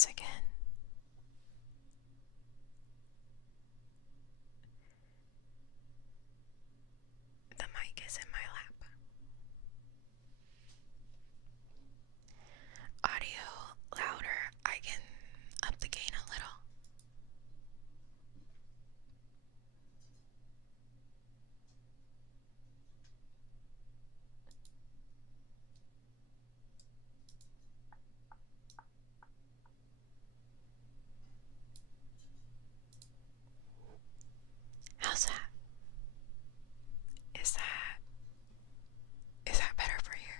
once again. The mic is in my lap. Audio louder. I can up the gain a little. How's that? Is that better for you?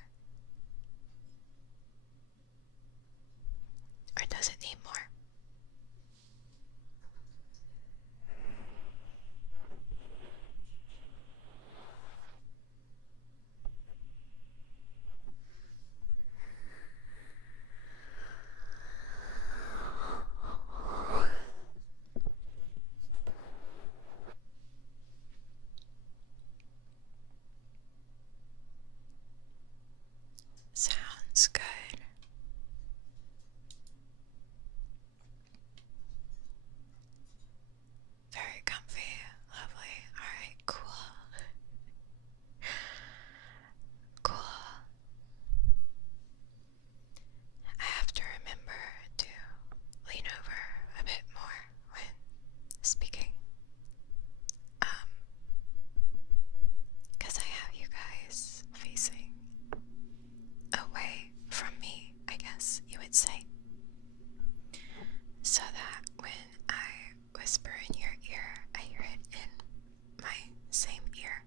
Or does it need more? Sounds good. Very comfy, lovely. Alright, cool. Cool. I have to remember to lean over a bit more when speaking. Because I have you guys facing away from me, I guess you would say. So that when I whisper in your ear, I hear it in my same ear.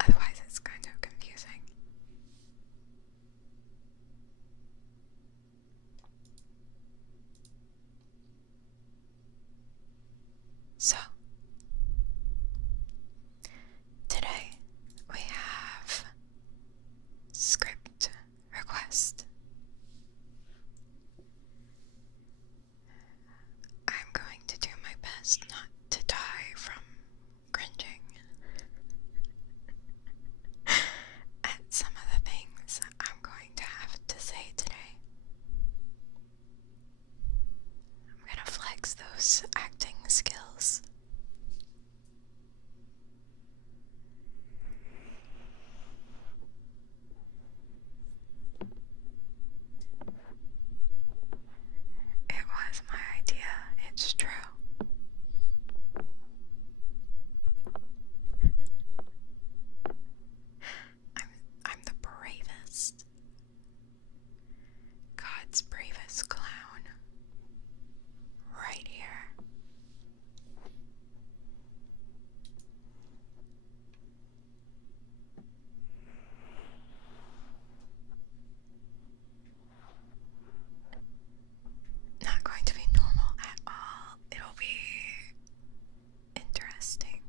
Otherwise, it's kind of confusing. So, today we have script request. I'm going to do my best not to die from cringing at some of the things I'm going to have to say today. I'm gonna flex those acting skills. It was my idea, it's true. I'm the bravest. God's bravest clown. Right here. Not going to be normal at all. It'll be interesting.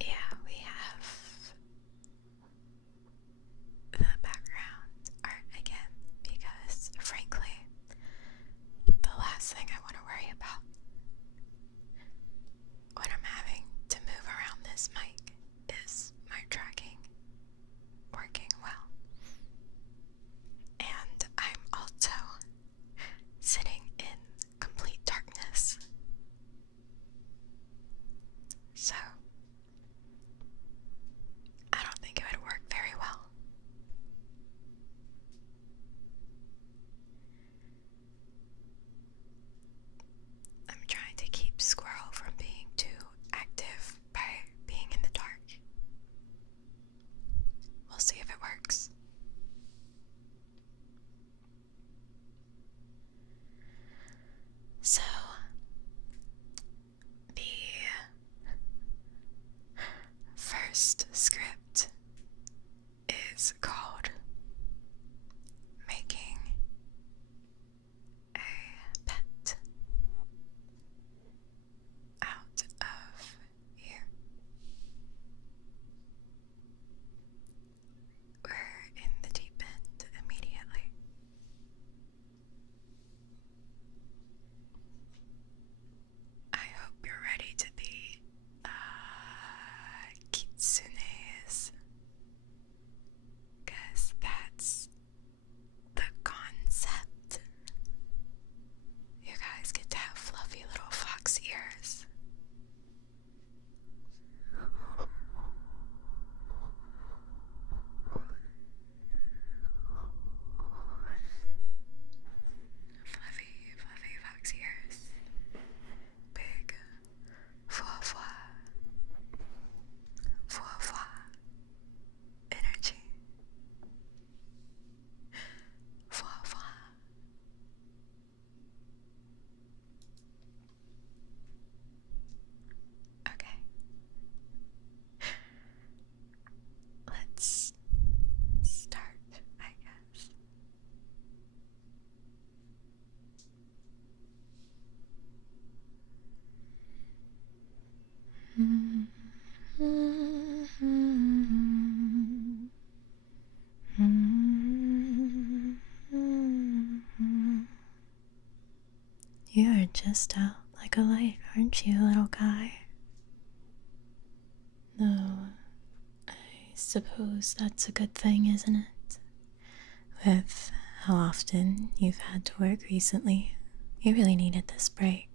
Yeah, we have the background art again because, frankly, the last thing I want to worry about when I'm having to move around this mic is my tracking working well. And I'm also sitting in complete darkness. So, I don't think it would work very well. I'm trying to keep Squirrel from being too active by being in the dark. We'll see if it works. So, the first script is called Making a Pet Out of You. We're in the deep end immediately. I hope you're ready to be Kitsune's fox ears. Fluffy, fluffy fox ears. Big foie foie energy. Foie foie. Okay. Let's start, I guess. You're just out like a light, aren't you, little guy? Though, I suppose that's a good thing, isn't it? With how often you've had to work recently, you really needed this break.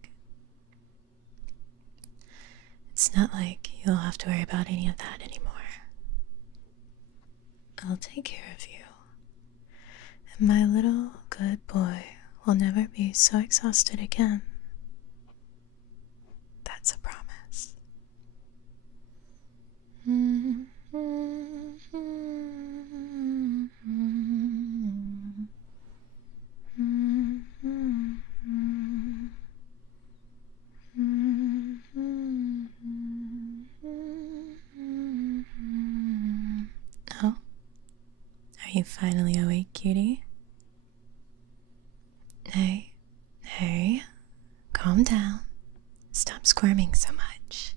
It's not like you'll have to worry about any of that anymore. I'll take care of you. And my little good boy will never be so exhausted again. That's a promise. Oh, are you finally awake, cutie? Hey, calm down. Stop squirming so much.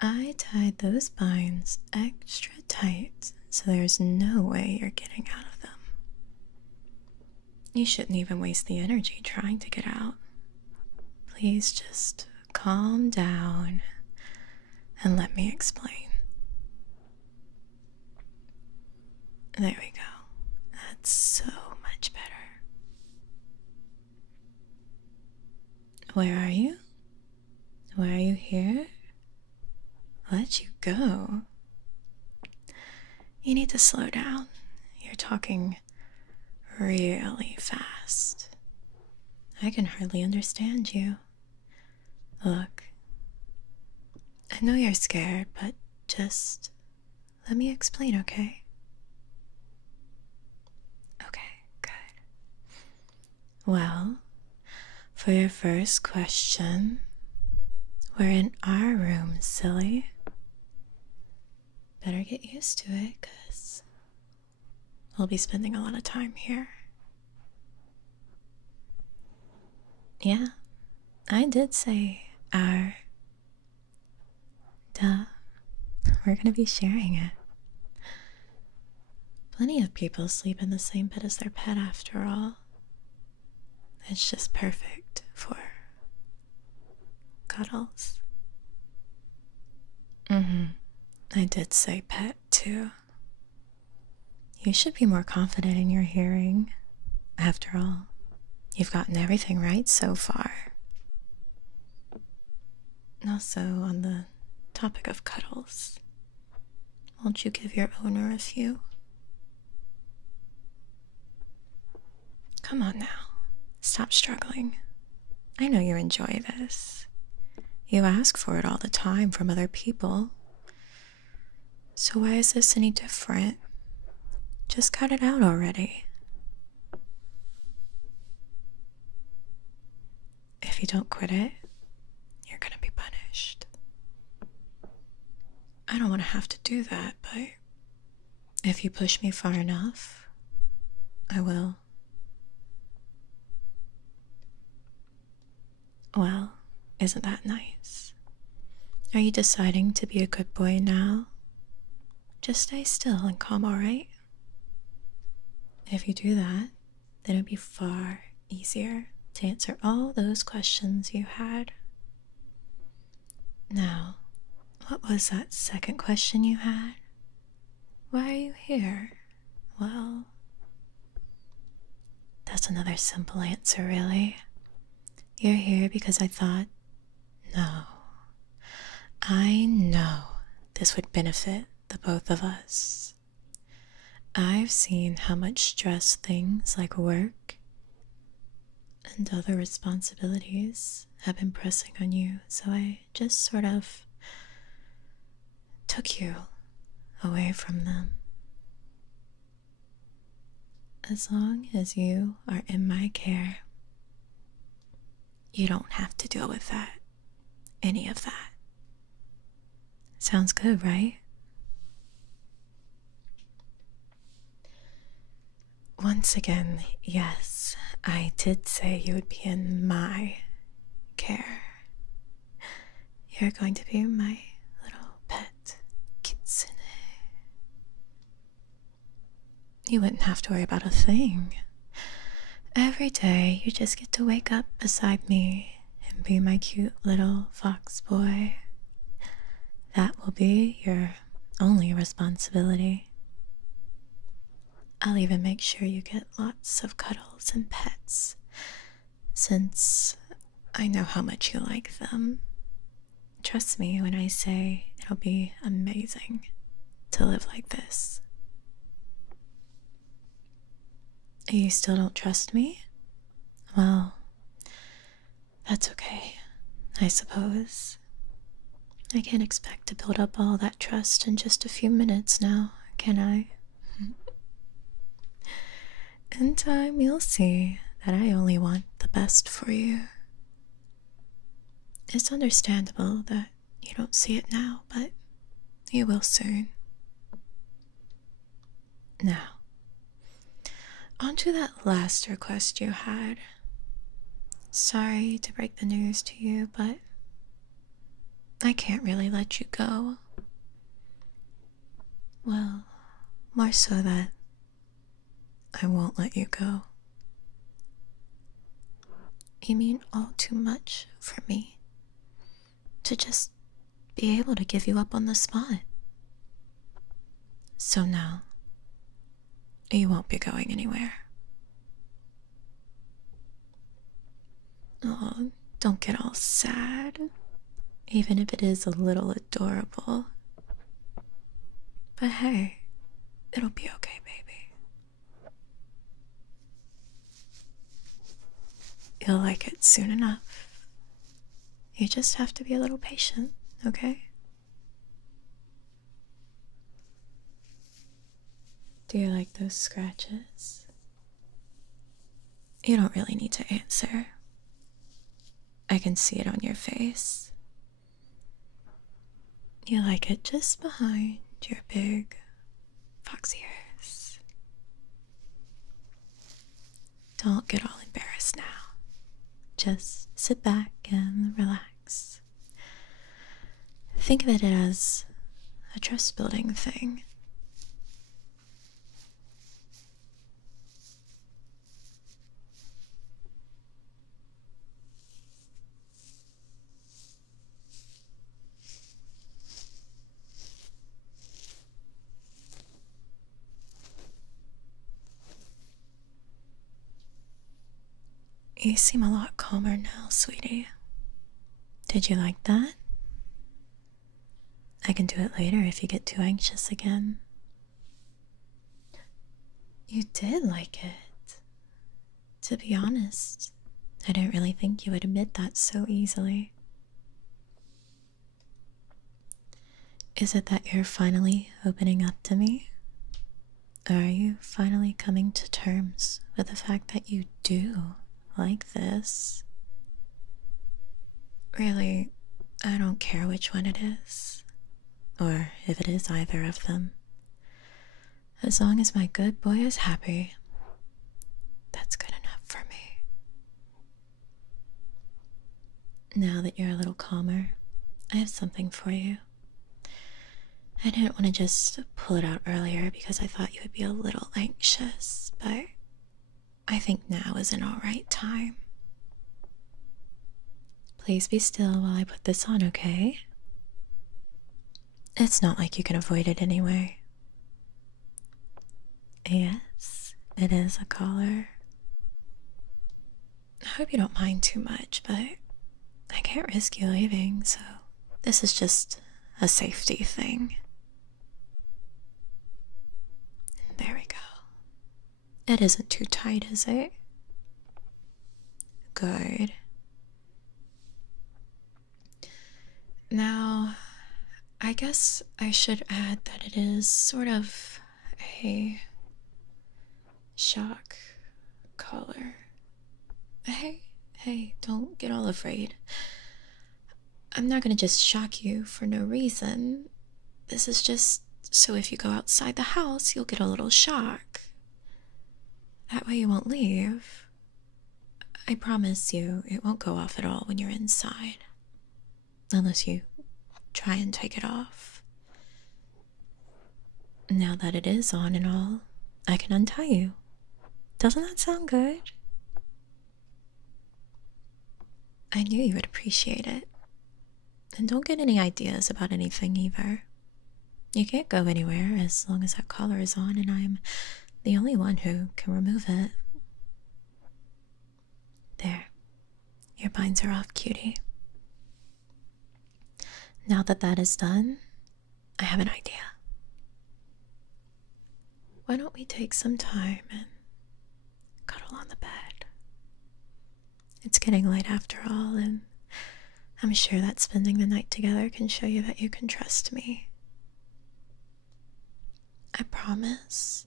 I tied those binds extra tight, so there's no way you're getting out of them. You shouldn't even waste the energy trying to get out. Please just calm down and let me explain. There we go. That's so much better. Where are you? Why are you here? Let you go. You need to slow down. You're talking really fast. I can hardly understand you. Look, I know you're scared, but just let me explain, okay? Okay, good. Well, for your first question, we're in our room, silly. Better get used to it, 'cause we'll be spending a lot of time here. Yeah, I did say our. Duh, we're gonna be sharing it. Plenty of people sleep in the same bed as their pet after all. It's just perfect for cuddles. I did say pet too. You should be more confident in your hearing. After all, you've gotten everything right so far. Also, on the topic of cuddles, won't you give your owner a few? Come on now, stop struggling. I know you enjoy this. You ask for it all the time from other people. So why is this any different? Just cut it out already. If you don't quit it, you're gonna be punished. I don't want to have to do that, but if you push me far enough, I will. Well, isn't that nice? Are you deciding to be a good boy now? Just stay still and calm, alright? If you do that, then it'll be far easier to answer all those questions you had. Now, what was that second question you had? Why are you here? Well, that's another simple answer, really. You're here because I thought, no, I know this would benefit the both of us. I've seen how much stress things like work and other responsibilities have been pressing on you, so I just sort of took you away from them. As long as you are in my care, you don't have to deal with that, any of that. Sounds good, right? Once again, yes, I did say you would be in my care. You're going to be my little pet kitsune. You wouldn't have to worry about a thing. Every day, you just get to wake up beside me and be my cute little fox boy. That will be your only responsibility. I'll even make sure you get lots of cuddles and pets, since I know how much you like them. Trust me when I say it'll be amazing to live like this. You still don't trust me? Well, that's okay, I suppose. I can't expect to build up all that trust in just a few minutes now, can I? In time, you'll see that I only want the best for you. It's understandable that you don't see it now, but you will soon. Now, on to that last request you had. Sorry to break the news to you, but I can't really let you go. Well, more so that I won't let you go. You mean all too much for me to just be able to give you up on the spot. So no, you won't be going anywhere. Oh, don't get all sad, even if it is a little adorable. But hey, it'll be okay, baby. You'll like it soon enough. You just have to be a little patient, okay? Do you like those scratches? You don't really need to answer. I can see it on your face. You like it just behind your big fox ears. Don't get all embarrassed now. Just sit back and relax. Think of it as a trust building thing. You seem a lot calmer now, sweetie. Did you like that? I can do it later if you get too anxious again. You did like it. To be honest, I didn't really think you would admit that so easily. Is it that you're finally opening up to me? Or are you finally coming to terms with the fact that you do like this? Really, I don't care which one it is, or if it is either of them. As long as my good boy is happy, that's good enough for me. Now that you're a little calmer, I have something for you. I didn't want to just pull it out earlier because I thought you would be a little anxious, but I think now is an alright time. Please be still while I put this on, okay? It's not like you can avoid it anyway. Yes, it is a collar. I hope you don't mind too much, but I can't risk you leaving, so this is just a safety thing. There we go. It isn't too tight, is it? Good. Now, I guess I should add that it is sort of a shock collar. Hey, don't get all afraid. I'm not gonna just shock you for no reason. This is just so if you go outside the house, you'll get a little shock. That way you won't leave. I promise you, it won't go off at all when you're inside. Unless you try and take it off. Now that it is on and all, I can untie you. Doesn't that sound good? I knew you would appreciate it. And don't get any ideas about anything either. You can't go anywhere as long as that collar is on, and I'm the only one who can remove it. There. Your binds are off, cutie. Now that that is done, I have an idea. Why don't we take some time and cuddle on the bed? It's getting late after all, and I'm sure that spending the night together can show you that you can trust me. I promise.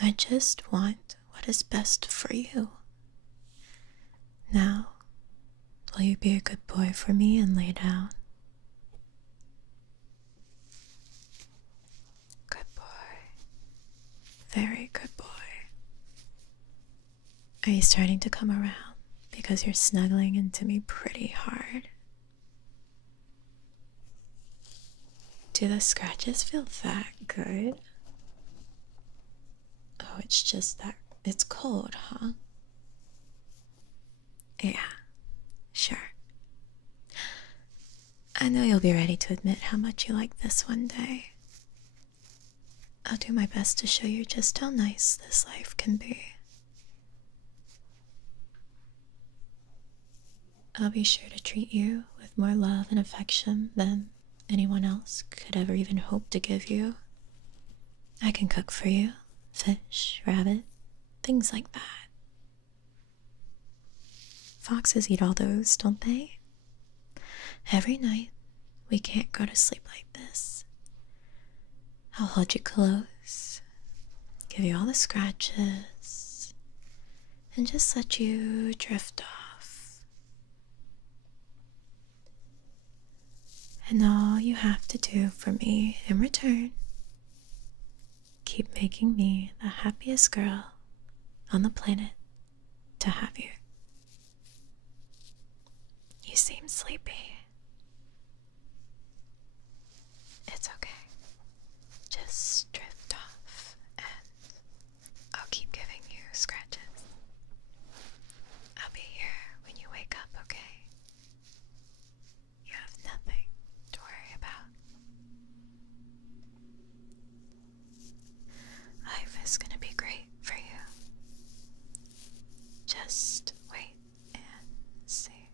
I just want what is best for you. Now, will you be a good boy for me and lay down? Good boy. Very good boy. Are you starting to come around? Because you're snuggling into me pretty hard. Do the scratches feel that good? Oh, it's just that it's cold, huh? Yeah, sure. I know you'll be ready to admit how much you like this one day. I'll do my best to show you just how nice this life can be. I'll be sure to treat you with more love and affection than anyone else could ever even hope to give you. I can cook for you, fish, rabbit, things like that. Foxes eat all those, don't they? Every night, we can't go to sleep like this. I'll hold you close, give you all the scratches, and just let you drift off. And all you have to do for me in return, keep making me the happiest girl on the planet to have you. You seem sleepy. It's okay. Just drift off and I'll keep giving you scratches. I'll be here when you wake up, okay? You have nothing to worry about. Life is gonna be great for you. Just wait and see.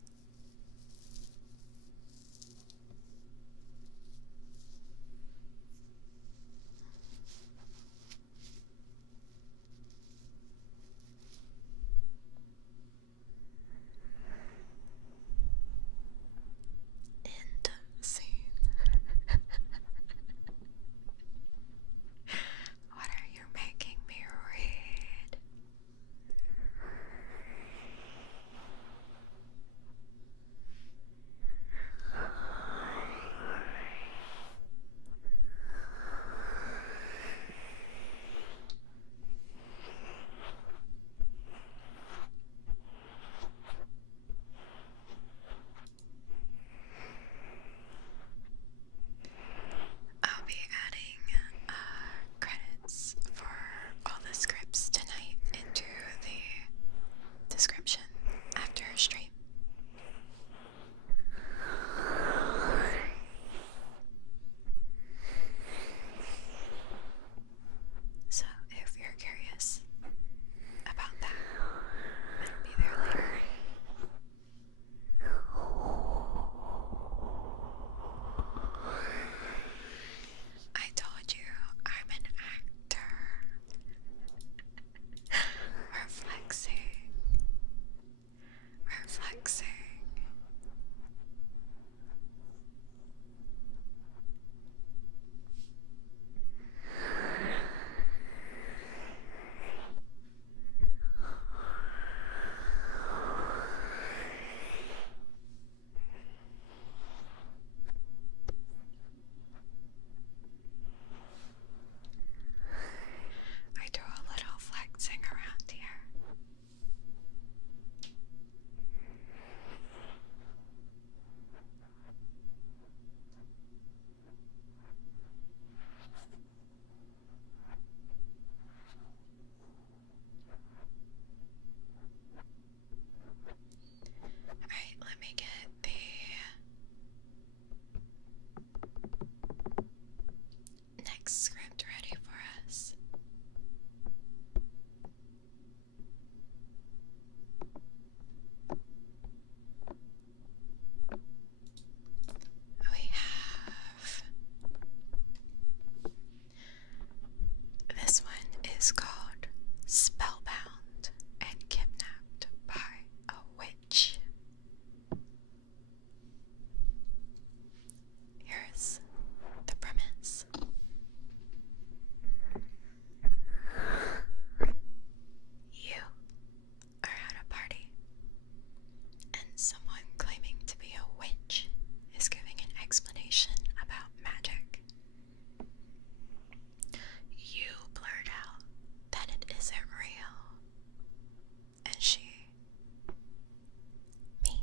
next script ready for us. We have this one is called Spellbound and Kidnapped by a Witch. Here's the premise. You are at a party, and someone claiming to be a witch is giving an explanation about magic. You blurt out that it isn't real, and she, me,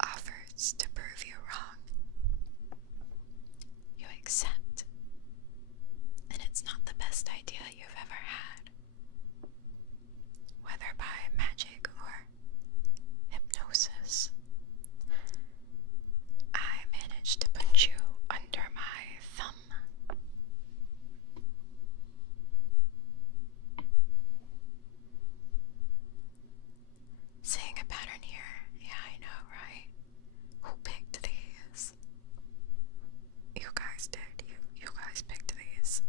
offers to prove you wrong. You accept, and it's not the best idea you've ever had. Whether by magic or hypnosis, I managed to put you under my thumb. Seeing a pattern here, yeah, I know, right? Who picked these? You guys did. You guys picked these.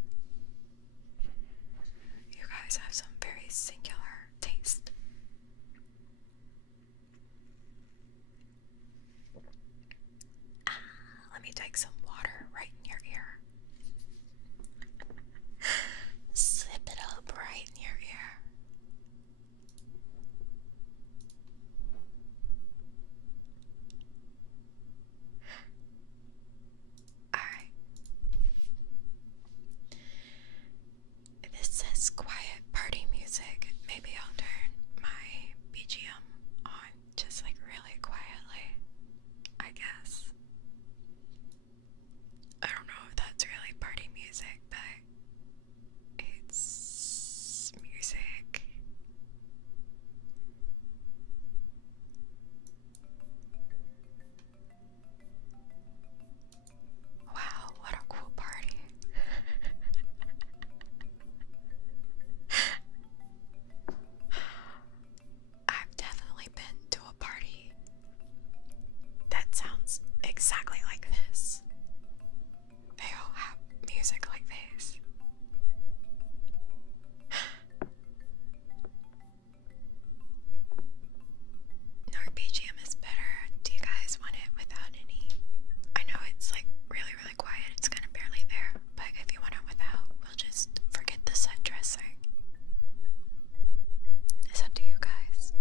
You guys have some very singular taste. Let me take some water right in your ear. Sip it up right in your ear. Alright. This says quiet party music. Maybe I'll turn my BGM on just like really quietly, I guess. I don't know if that's really party music, but it's music. Wow, what a cool party. I've definitely been to a party that sounds exactly like this. They all have music like this. Our BGM is better. Do you guys want it without any? I know it's like really, really quiet. It's kind of barely there. But if you want it without, we'll just forget the set dressing. It's up to you guys.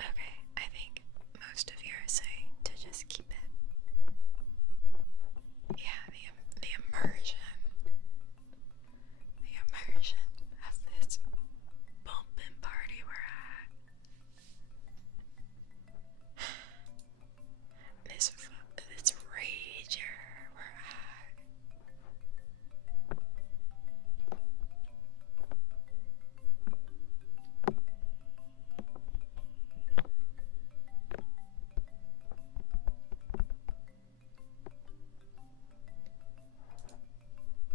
Okay, I think most of you are saying to just keep it. Yeah, the immersion. The immersion of this bumpin' party we're at. This rager we're at.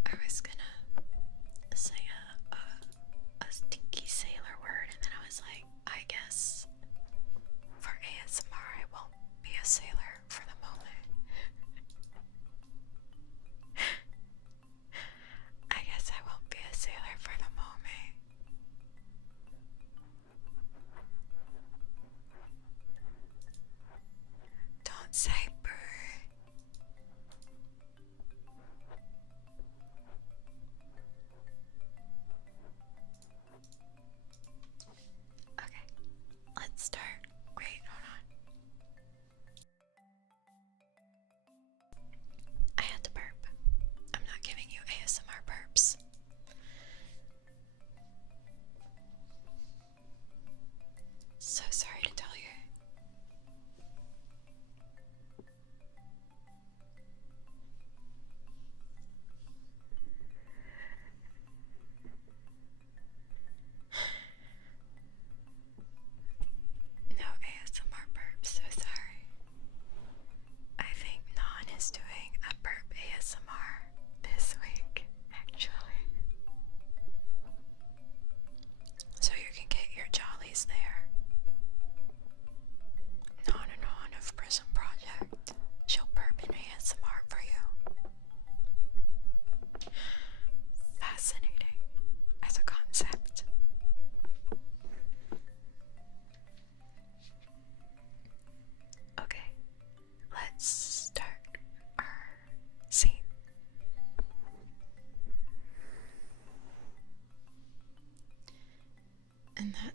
I was gonna say a stinky sailor word, and then I was like, I guess for ASMR I won't be a sailor for the moment. I guess I won't be a sailor for the moment. Don't say brr. Okay, let's start. Wait, hold on. I had to burp. I'm not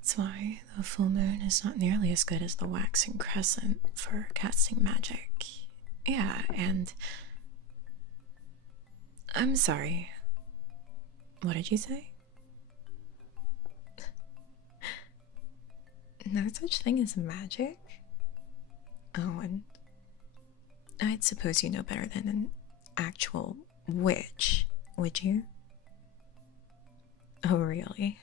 That's why the full moon is not nearly as good as the waxing crescent for casting magic. Yeah, and I'm sorry. What did you say? No such thing as magic? Oh, and I'd suppose you know better than an actual witch, would you? Oh, really?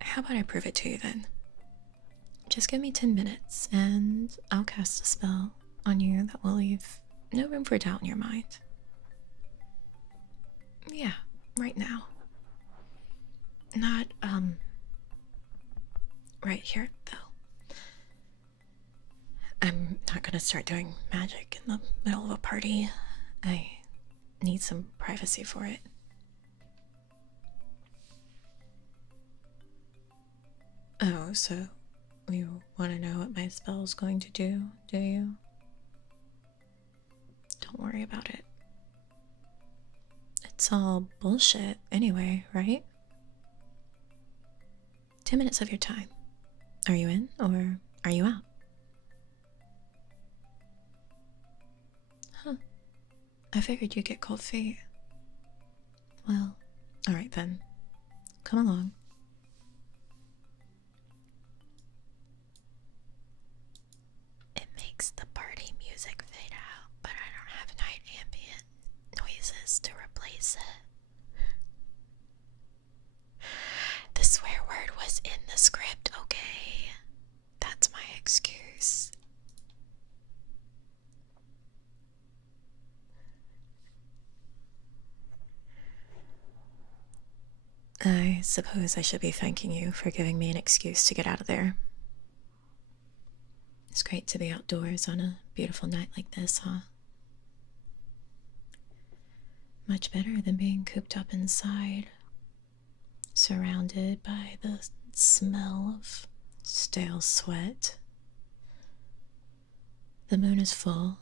How about I prove it to you then? Just give me 10 minutes and I'll cast a spell on you that will leave no room for doubt in your mind. Yeah, right now. Not, right here, though. I'm not gonna start doing magic in the middle of a party. I need some privacy for it. Oh, so you want to know what my spell's going to do you? Don't worry about it. It's all bullshit anyway, right? 10 minutes of your time. Are you in or are you out? Huh. I figured you'd get cold feet. Well, alright then. Come along. It makes the party music fade out, but I don't have night ambient noises to replace it. The swear word was in the script, okay? That's my excuse. I suppose I should be thanking you for giving me an excuse to get out of there. It's great to be outdoors on a beautiful night like this, huh? Much better than being cooped up inside, surrounded by the smell of stale sweat. The moon is full,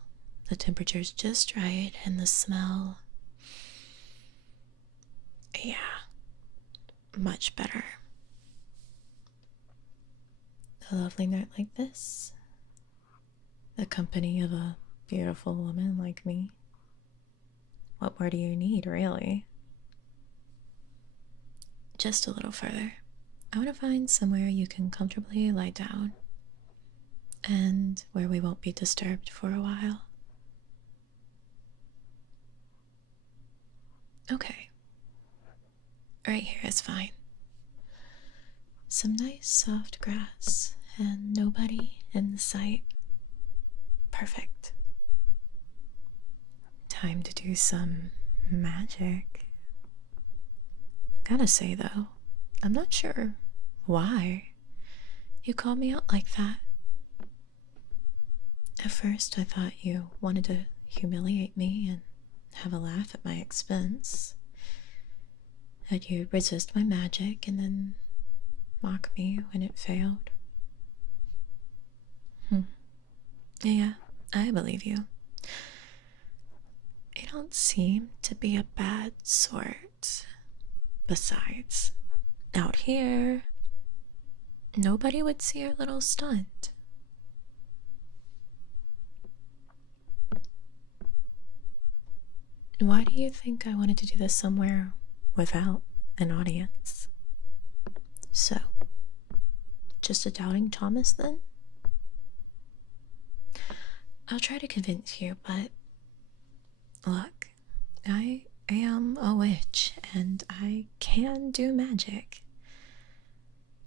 the temperature's just right, and the smell... yeah, much better. A lovely night like this, the company of a beautiful woman like me. What more do you need, really? Just a little further. I want to find somewhere you can comfortably lie down and where we won't be disturbed for a while. Okay. Right here is fine. Some nice soft grass and nobody in sight. Perfect. Time to do some magic. Gotta say though, I'm not sure why you called me out like that. At first I thought you wanted to humiliate me and have a laugh at my expense. That you'd resist my magic and then mock me when it failed. Yeah, I believe you. You don't seem to be a bad sort. Besides, out here, nobody would see your little stunt. Why do you think I wanted to do this somewhere without an audience? So, just a doubting Thomas then? I'll try to convince you, but look, I am a witch and I can do magic,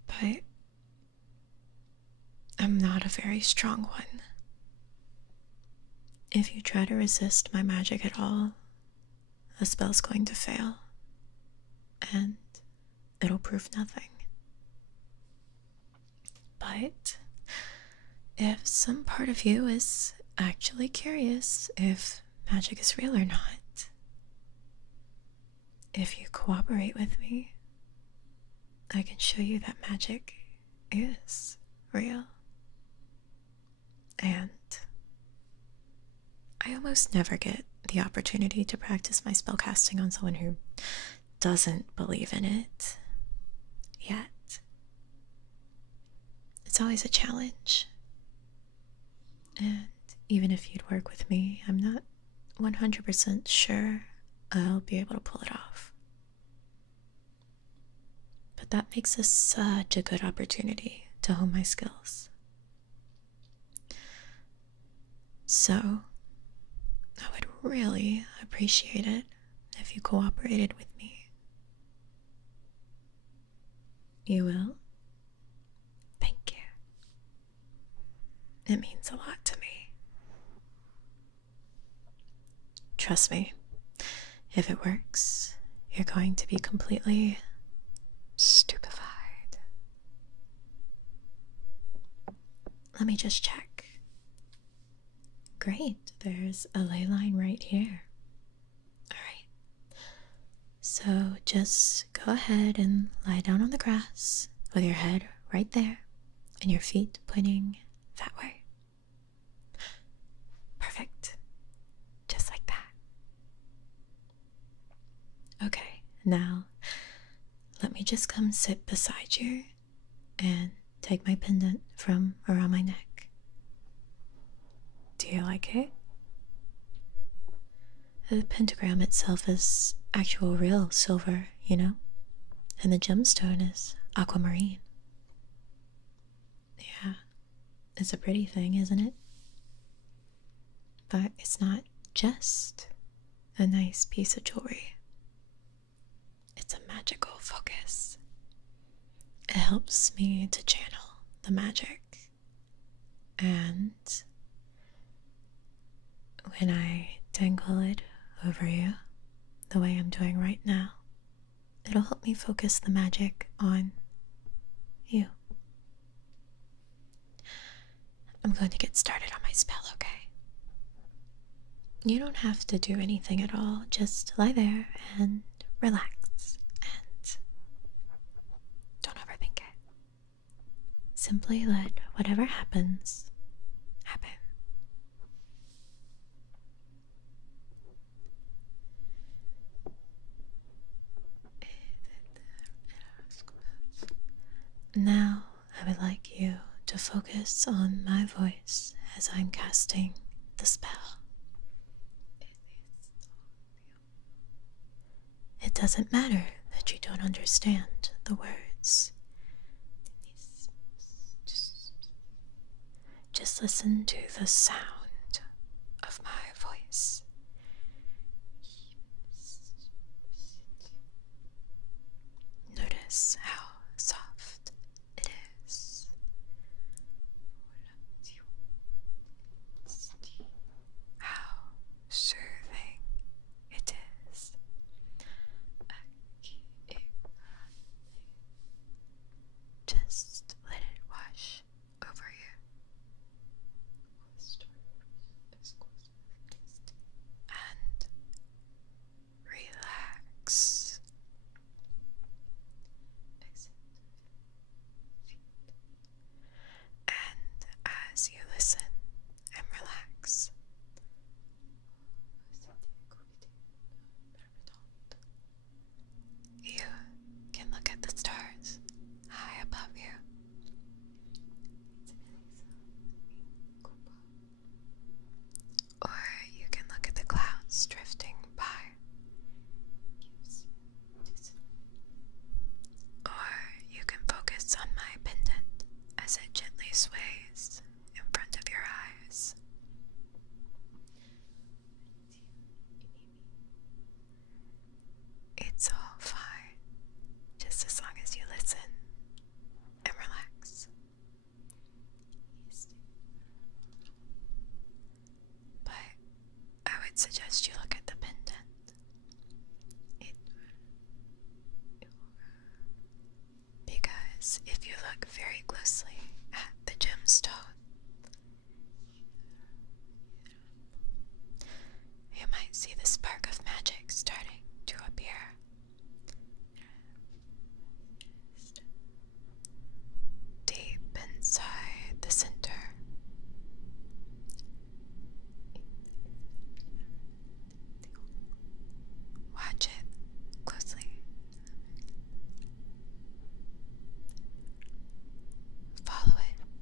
but I'm not a very strong one. If you try to resist my magic at all, the spell's going to fail, and it'll prove nothing. But if some part of you is actually curious if magic is real or not, if you cooperate with me, I can show you that magic is real. And I almost never get the opportunity to practice my spellcasting on someone who doesn't believe in it. it's always a challenge. And even if you'd work with me, I'm not 100% sure I'll be able to pull it off. But that makes this such a good opportunity to hone my skills. So, I would really appreciate it if you cooperated with me. You will? Thank you. It means a lot to me. Trust me, if it works, you're going to be completely stupefied. Let me just check. Great, there's a ley line right here. Alright, so just go ahead and lie down on the grass with your head right there and your feet pointing that way. Perfect. Just like that. Okay, now let me just come sit beside you and take my pendant from around my neck. Do you like it? The pentagram itself is actual real silver, you know? And the gemstone is aquamarine. Yeah, it's a pretty thing, isn't it? But it's not just a nice piece of jewelry. It's a magical focus. It helps me to channel the magic. And when I dangle it over you, the way I'm doing right now, it'll help me focus the magic on you. I'm going to get started on my spell, okay? You don't have to do anything at all. Just lie there and relax and don't overthink it. Simply let whatever happens, happen. Now, I would like you to focus on my voice as I'm casting the spell. It doesn't matter that you don't understand the words. Just listen to the sound of my voice. Notice how soft it is. How soothing it is. Just let it wash over you. And relax. And as you listen and relax, you can look at the stars high above you. Or you can look at the clouds drifting by. Or you can focus on my pendant as it gently sways in front of your eyes. It's all fine, just as long as you listen and relax. But I would suggest you look at the pendant. Because if you look very closely at the gemstone, you might see the spark of magic starting to appear. Deep inside the center. Watch it closely. Follow it.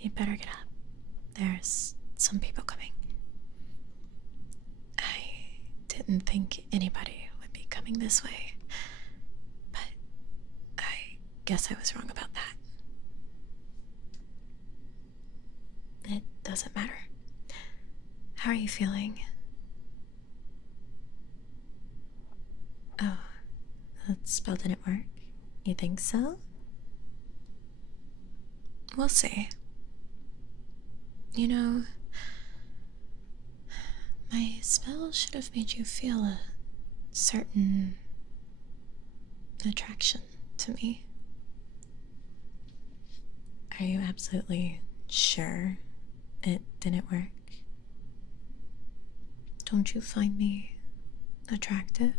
you'd better get up. There's some people coming. I didn't think anybody would be coming this way, but I guess I was wrong about that. It doesn't matter. How are you feeling? Oh, that spell didn't work? You think so? We'll see. You know, my spell should have made you feel a certain attraction to me. Are you absolutely sure it didn't work? Don't you find me attractive?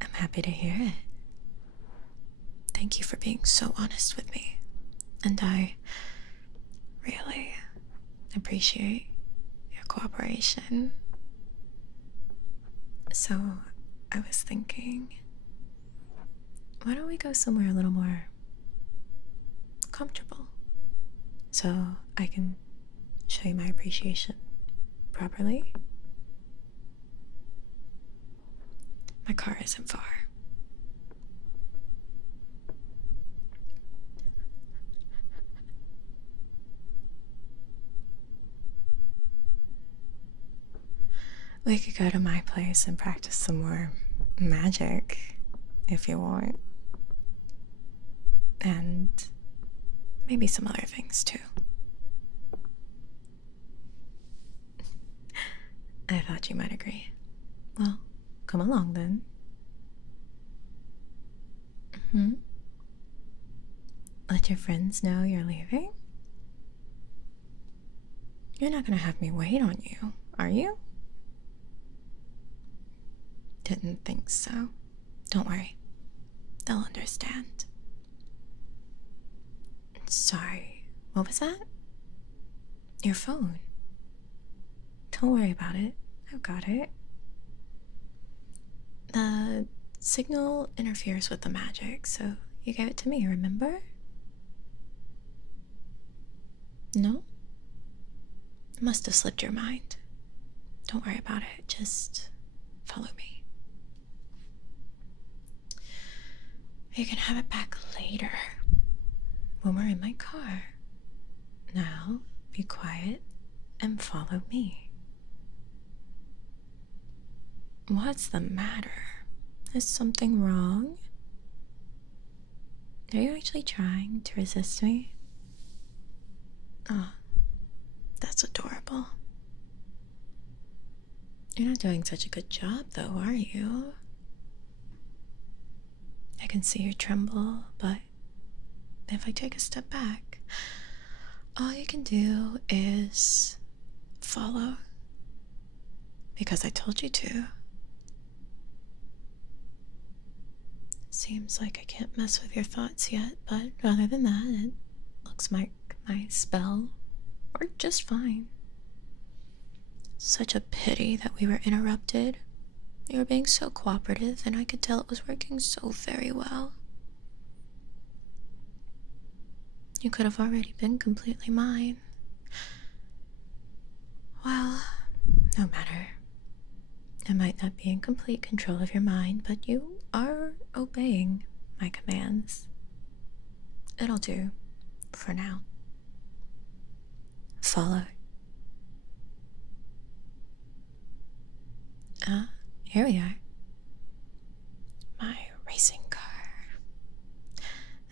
I'm happy to hear it. Thank you for being so honest with me. And I really appreciate your cooperation. So, I was thinking, why don't we go somewhere a little more comfortable so I can show you my appreciation properly? My car isn't far. We could go to my place and practice some more magic if you want. And maybe some other things too. I thought you might agree. Well, come along then. Let your friends know you're leaving? You're not gonna have me wait on you, are you? Didn't think so. Don't worry. They'll understand. Sorry, what was that? Your phone. Don't worry about it. I've got it. The signal interferes with the magic, so you gave it to me, remember? No? Must have slipped your mind. Don't worry about it. Just follow me. You can have it back later when we're in my car. Now, be quiet and follow me. What's the matter? Is something wrong? Are you actually trying to resist me? Oh, that's adorable. You're not doing such a good job, though, are you? I can see you tremble, but if I take a step back, all you can do is follow. Because I told you to. Seems like I can't mess with your thoughts yet, but other than that, it looks like my spell worked just fine. Such a pity that we were interrupted. You were being so cooperative, and I could tell it was working so very well. You could have already been completely mine. Well, no matter. I might not be in complete control of your mind, but you are obeying my commands. It'll do, for now. Follow. Here we are. My racing car.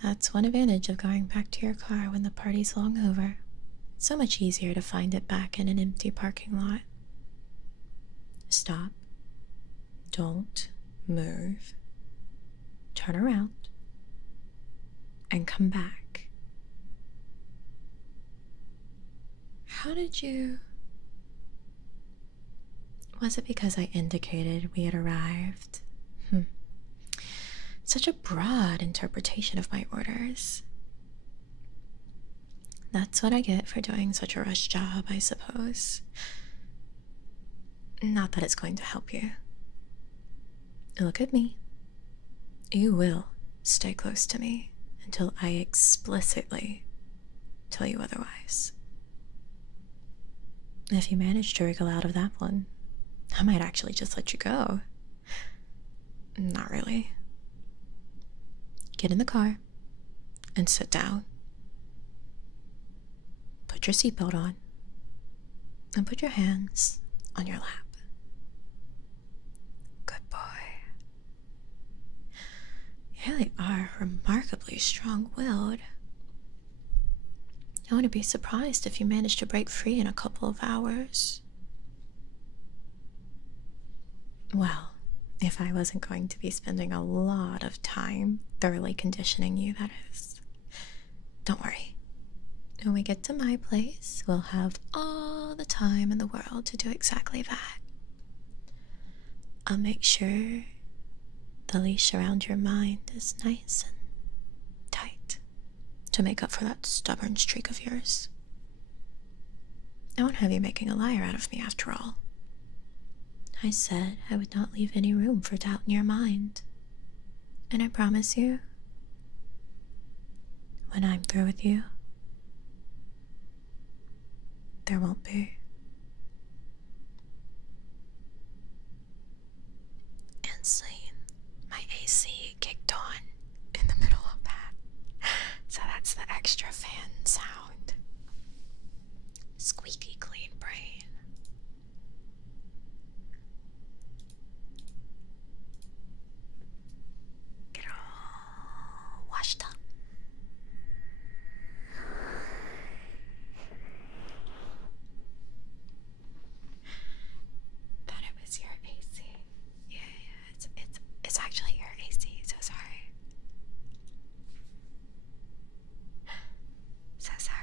That's one advantage of going back to your car when the party's long over. It's so much easier to find it back in an empty parking lot. Stop. Don't move. Turn around. And come back. How did you... Was it because I indicated we had arrived? Such a broad interpretation of my orders. That's what I get for doing such a rush job, I suppose. Not that it's going to help you. Look at me. You will stay close to me until I explicitly tell you otherwise. If you manage to wriggle out of that one, I might actually just let you go. Not really. Get in the car and sit down. Put your seatbelt on and put your hands on your lap. Good boy. You really are remarkably strong-willed. I wouldn't be surprised if you managed to break free in a couple of hours. Well, if I wasn't going to be spending a lot of time thoroughly conditioning you, that is. Don't worry. When we get to my place, we'll have all the time in the world to do exactly that. I'll make sure the leash around your mind is nice and tight to make up for that stubborn streak of yours. I won't have you making a liar out of me after all. I said I would not leave any room for doubt in your mind. And I promise you, when I'm through with you, there won't be. Insane. My AC kicked on in the middle of that. So that's the extra fan sound. Squeaky clean brain. Get all washed up. Thought it was your AC. Yeah, it's actually your AC. So sorry. So sorry.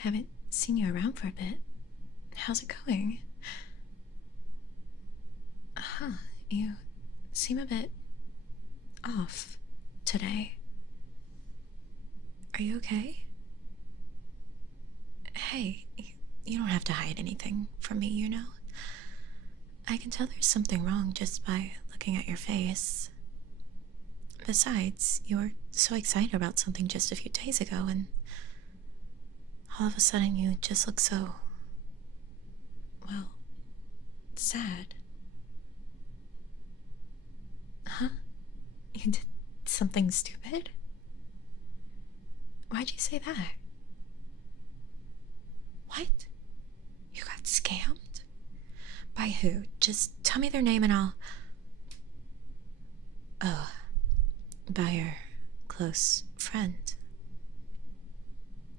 Haven't seen you around for a bit. How's it going? Huh, you seem a bit off today. Are you okay? Hey, you don't have to hide anything from me, you know? I can tell there's something wrong just by looking at your face. Besides, you were so excited about something just a few days ago, and all of a sudden you just look so, well, sad. Huh? You did something stupid? Why'd you say that? What? You got scammed? By who? Just tell me their name and I'll... Oh, by your close friend.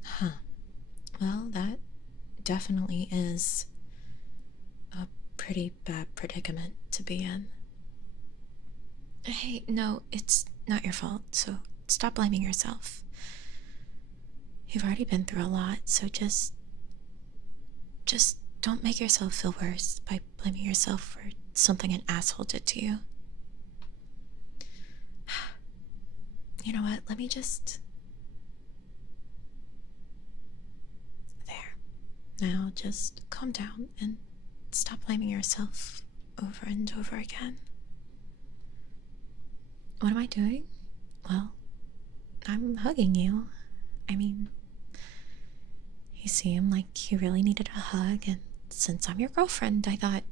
Huh. Well, that definitely is a pretty bad predicament to be in. Hey, no, it's not your fault, so stop blaming yourself. You've already been through a lot, so just don't make yourself feel worse by blaming yourself for something an asshole did to you. You know what? Let me just... There. Now just calm down and stop blaming yourself over and over again. What am I doing? Well, I'm hugging you. I mean, you seem like you really needed a hug, and since I'm your girlfriend, I thought...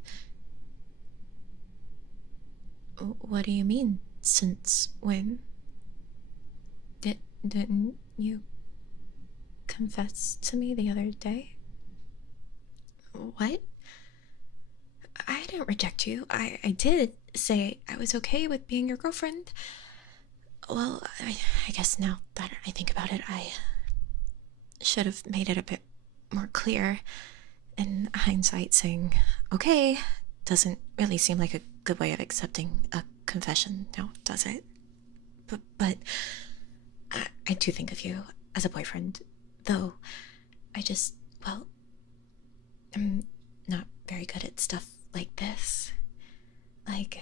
What do you mean, since when? Didn't you confess to me the other day? What? I didn't reject you. I did say I was okay with being your girlfriend. Well, I guess now that I think about it, I should have made it a bit more clear. In hindsight, saying okay doesn't really seem like a good way of accepting a confession, now does it? But I do think of you as a boyfriend, though I just, well, I'm not very good at stuff like this. Like,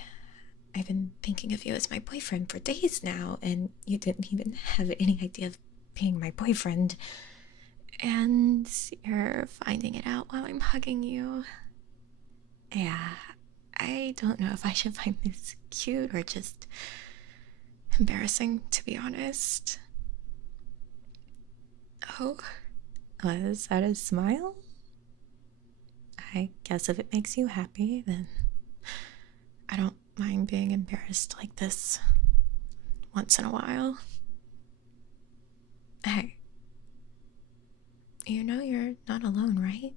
I've been thinking of you as my boyfriend for days now, and you didn't even have any idea of being my boyfriend. And you're finding it out while I'm hugging you. Yeah, I don't know if I should find this cute or just embarrassing, to be honest. Oh, was that a smile? I guess if it makes you happy, then I don't mind being embarrassed like this once in a while. Hey, you know you're not alone, right?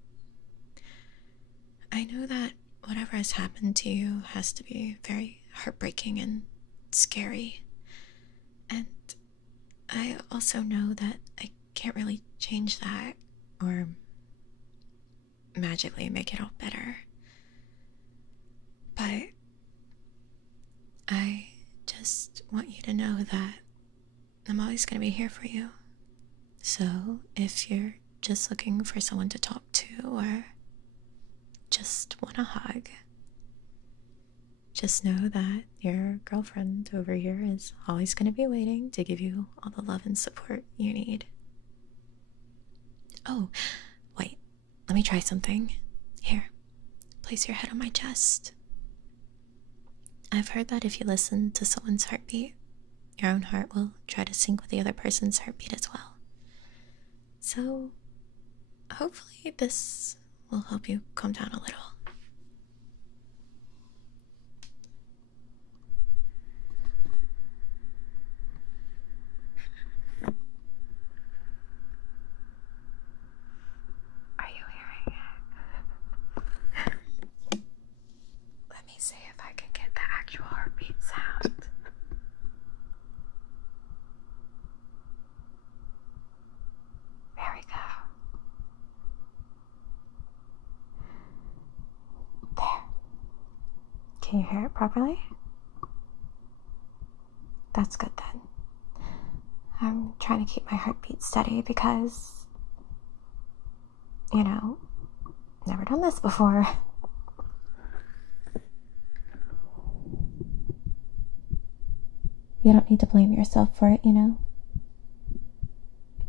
I know that whatever has happened to you has to be very heartbreaking and scary. And I also know that I can't really change that or magically make it all better. But I just want you to know that I'm always going to be here for you. So if you're just looking for someone to talk to or just want a hug, just know that your girlfriend over here is always going to be waiting to give you all the love and support you need. Oh, wait, let me try something. Here, place your head on my chest. I've heard that if you listen to someone's heartbeat, your own heart will try to sync with the other person's heartbeat as well. So, hopefully this will help you calm down a little. Are you hearing it? Let me see if I can get the actual heartbeat sound. There we go. There. Can you hear it properly? That's good then. I'm trying to keep my heartbeat steady because you know, never done this before. You don't need to blame yourself for it, you know?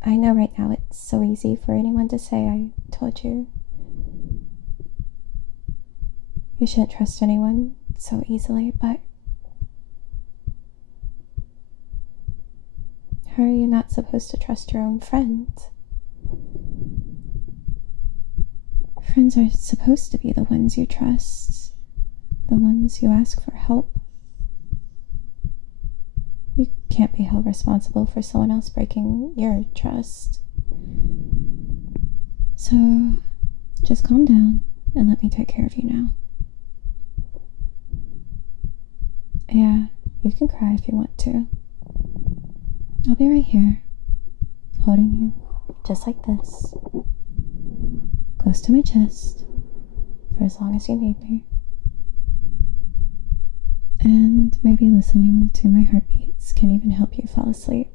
I know right now it's so easy for anyone to say I told you. You shouldn't trust anyone so easily, but how are you not supposed to trust your own friends? Friends are supposed to be the ones you trust, the ones you ask for help. You can't be held responsible for someone else breaking your trust. So, just calm down and let me take care of you now. Yeah, you can cry if you want to. I'll be right here, holding you, just like this, close to my chest, for as long as you need me. And maybe listening to my heartbeats can even help you fall asleep.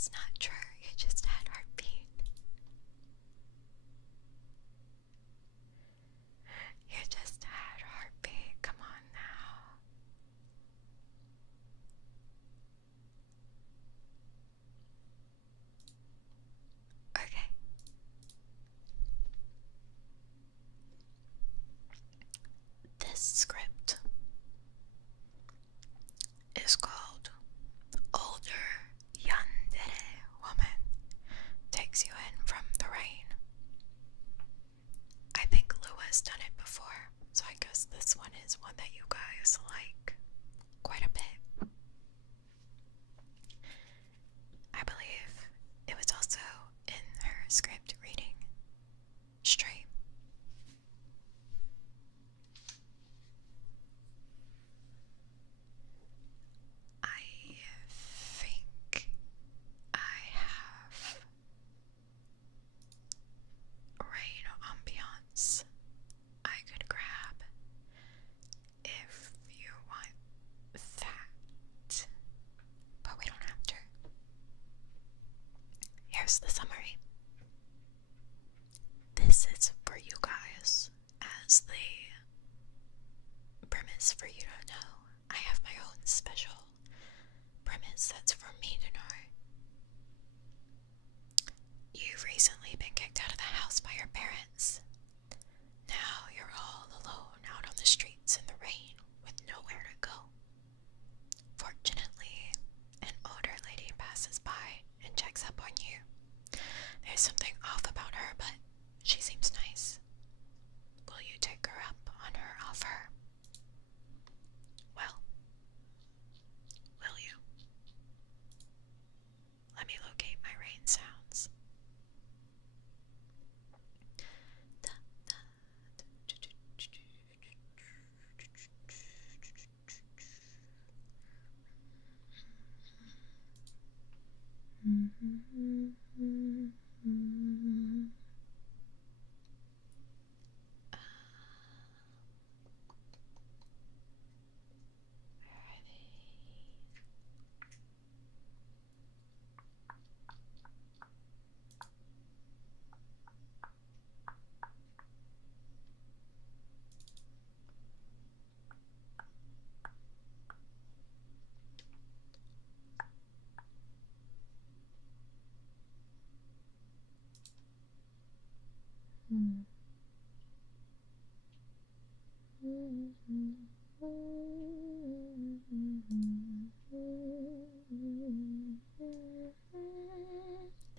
That's not true. You just had heartbeat. You just had heartbeat. Come on now. Okay. This script is called Older Yandere Woman Takes You In From the Rain. I think Lou has done it before, so I guess this one is one that you guys like quite a bit. I believe it was also in her script reading stream. I think I have rain ambiance I could grab if you want that, but we don't have to. Here's the summary. This is for you guys as the premise for you to know. I have my own special premise that's for me to know. You've recently been kicked out of the house by your parents. Now you're all alone out on the streets in the rain with nowhere to go. Fortunately, an older lady passes by and checks up on you. There's something off about her, but she seems nice. Will you take her up on her offer? Well, will you? Let me locate my rain sounds.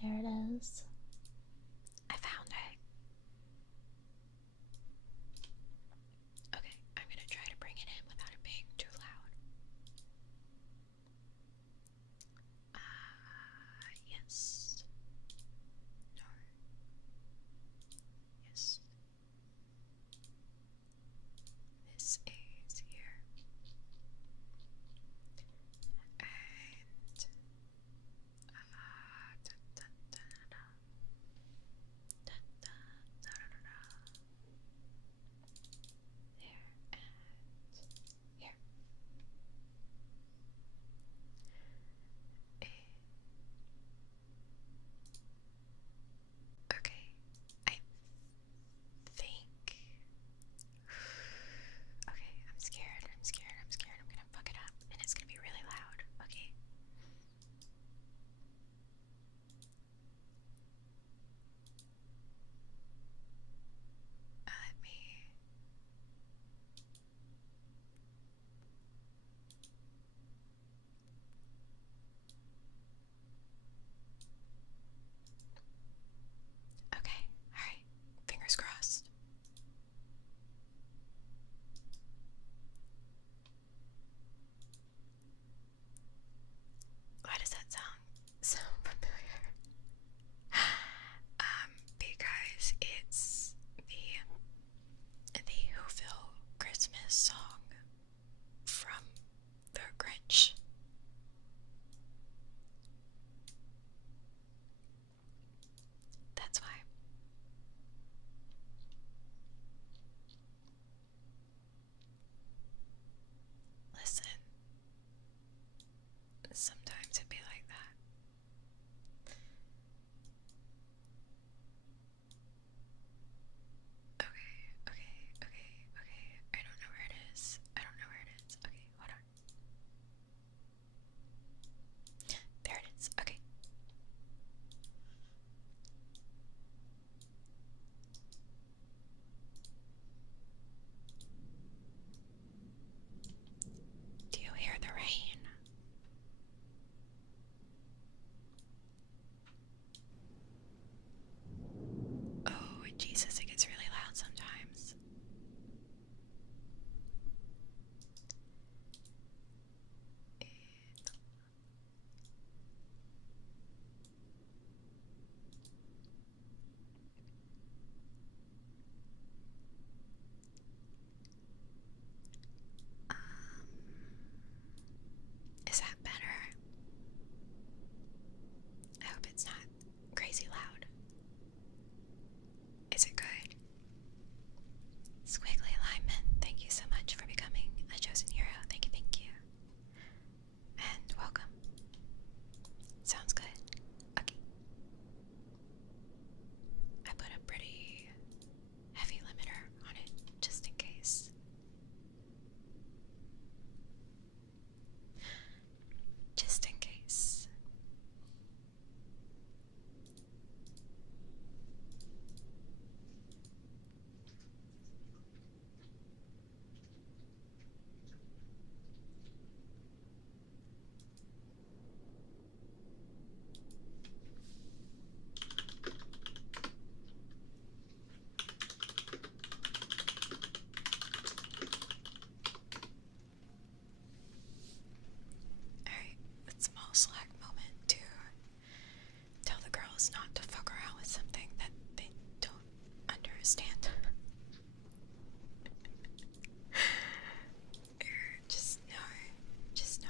There it is. I found it. Okay, I'm gonna try to bring it in without it being too loud. Yes. No. Yes. This is here. themselves not to fuck around with something that they don't understand. Just know. Just know.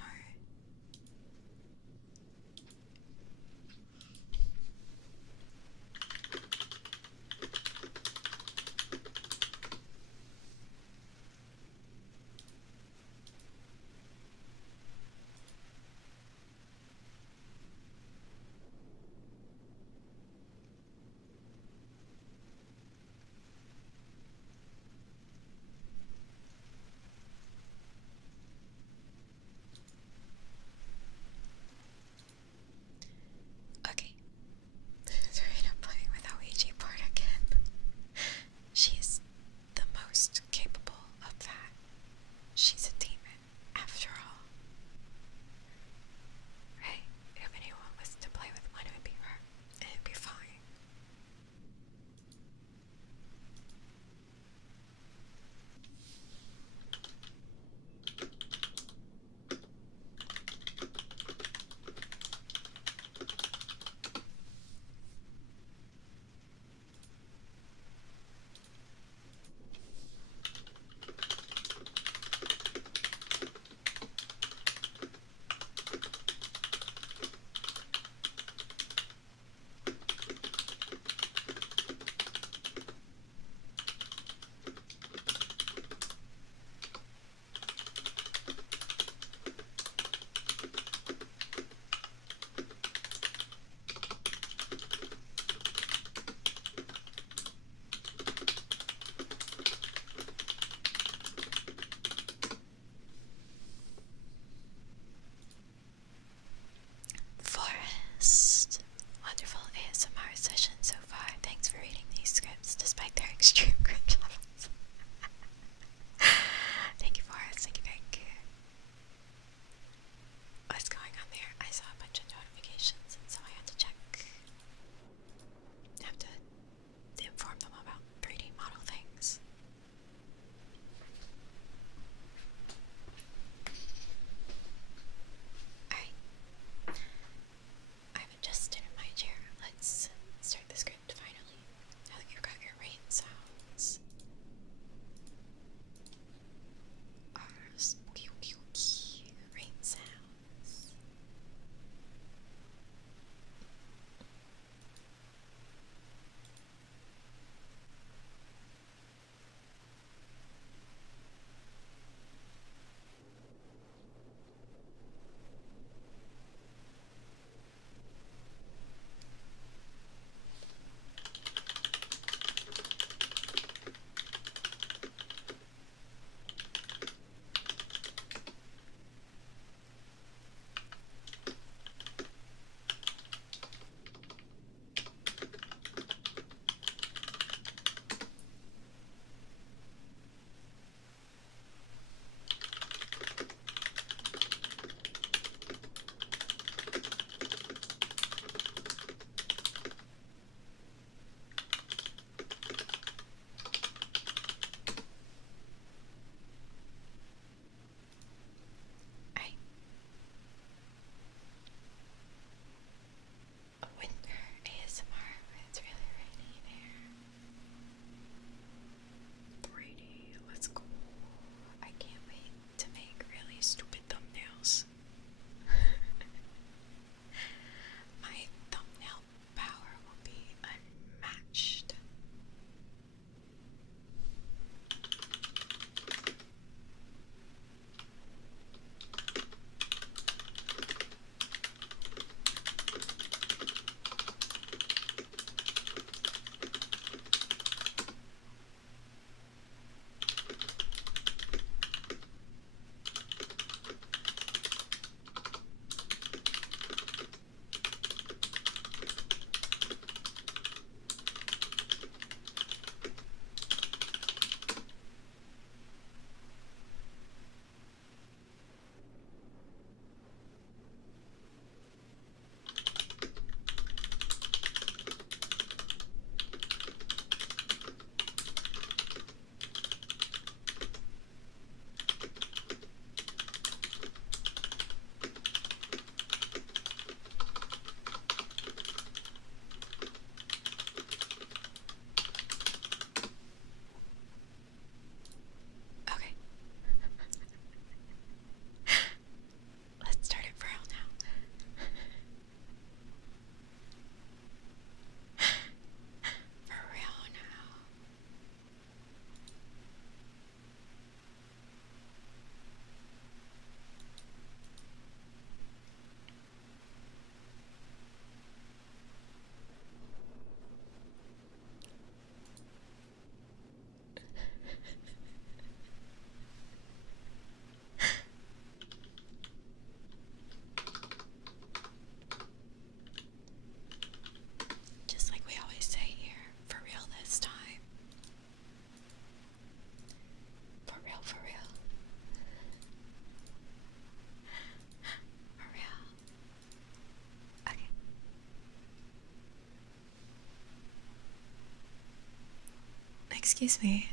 Excuse me.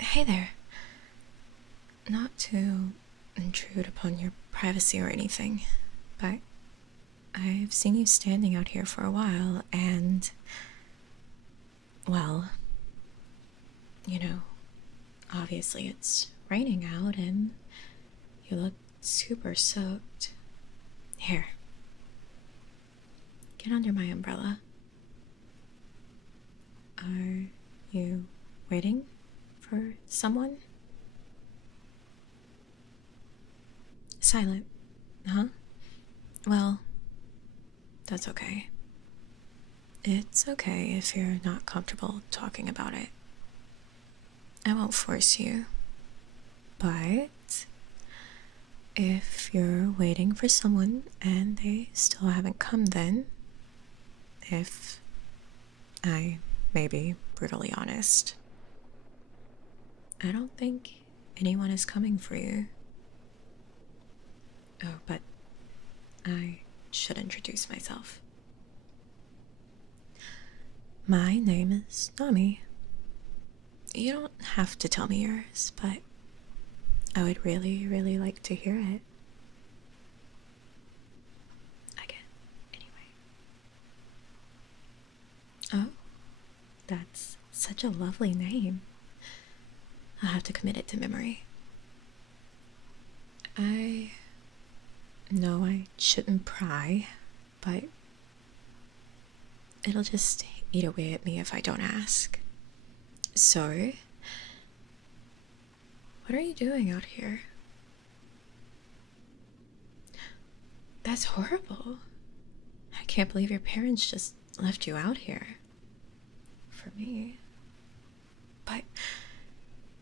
Hey there. Not to intrude upon your privacy or anything, but I've seen you standing out here for a while, and, well, you know, obviously it's raining out and you look super soaked. Here, get under my umbrella. Are you waiting for someone? Silent, huh? Well, that's okay. It's okay if you're not comfortable talking about it. I won't force you. But if you're waiting for someone and they still haven't come, then if I may be brutally honest, I don't think anyone is coming for you. Oh, but I should introduce myself. My name is Nami. You don't have to tell me yours, but I would really, really like to hear it. Again, anyway. Oh, that's such a lovely name. I'll have to commit it to memory. I know I shouldn't pry, but it'll just eat away at me if I don't ask. So, what are you doing out here? That's horrible. I can't believe your parents just left you out here. For me. But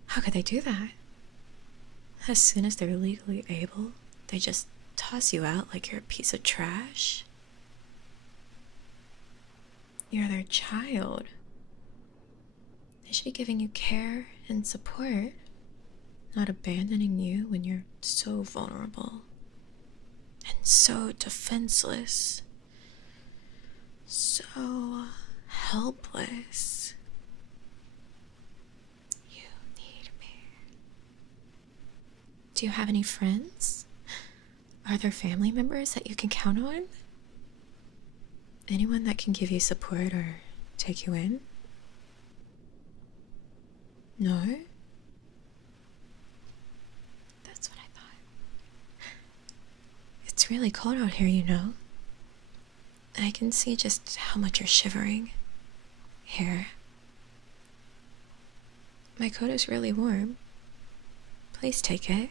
how could they do that? As soon as they're legally able, they just toss you out like you're a piece of trash. You're their child. They should be giving you care and support, not abandoning you when you're so vulnerable and so defenseless, so helpless. You need me. Do you have any friends? Are there family members that you can count on? Anyone that can give you support or take you in? No? That's what I thought. It's really cold out here, you know. I can see just how much you're shivering. Here. My coat is really warm. Please take it.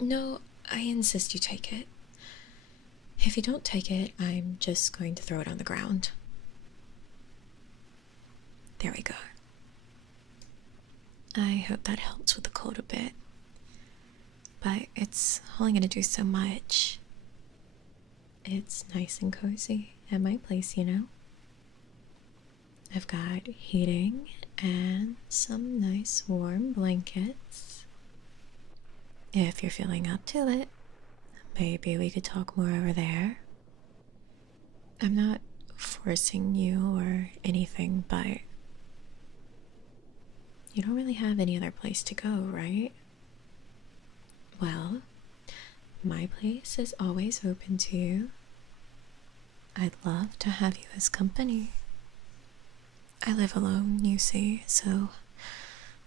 No, I insist you take it. If you don't take it, I'm just going to throw it on the ground. There we go. I hope that helps with the cold a bit. But it's only gonna do so much. It's nice and cozy at my place, you know. I've got heating and some nice warm blankets. If you're feeling up to it, maybe we could talk more over there. I'm not forcing you or anything, but you don't really have any other place to go, right? Well, my place is always open to you. I'd love to have you as company. I live alone, you see, so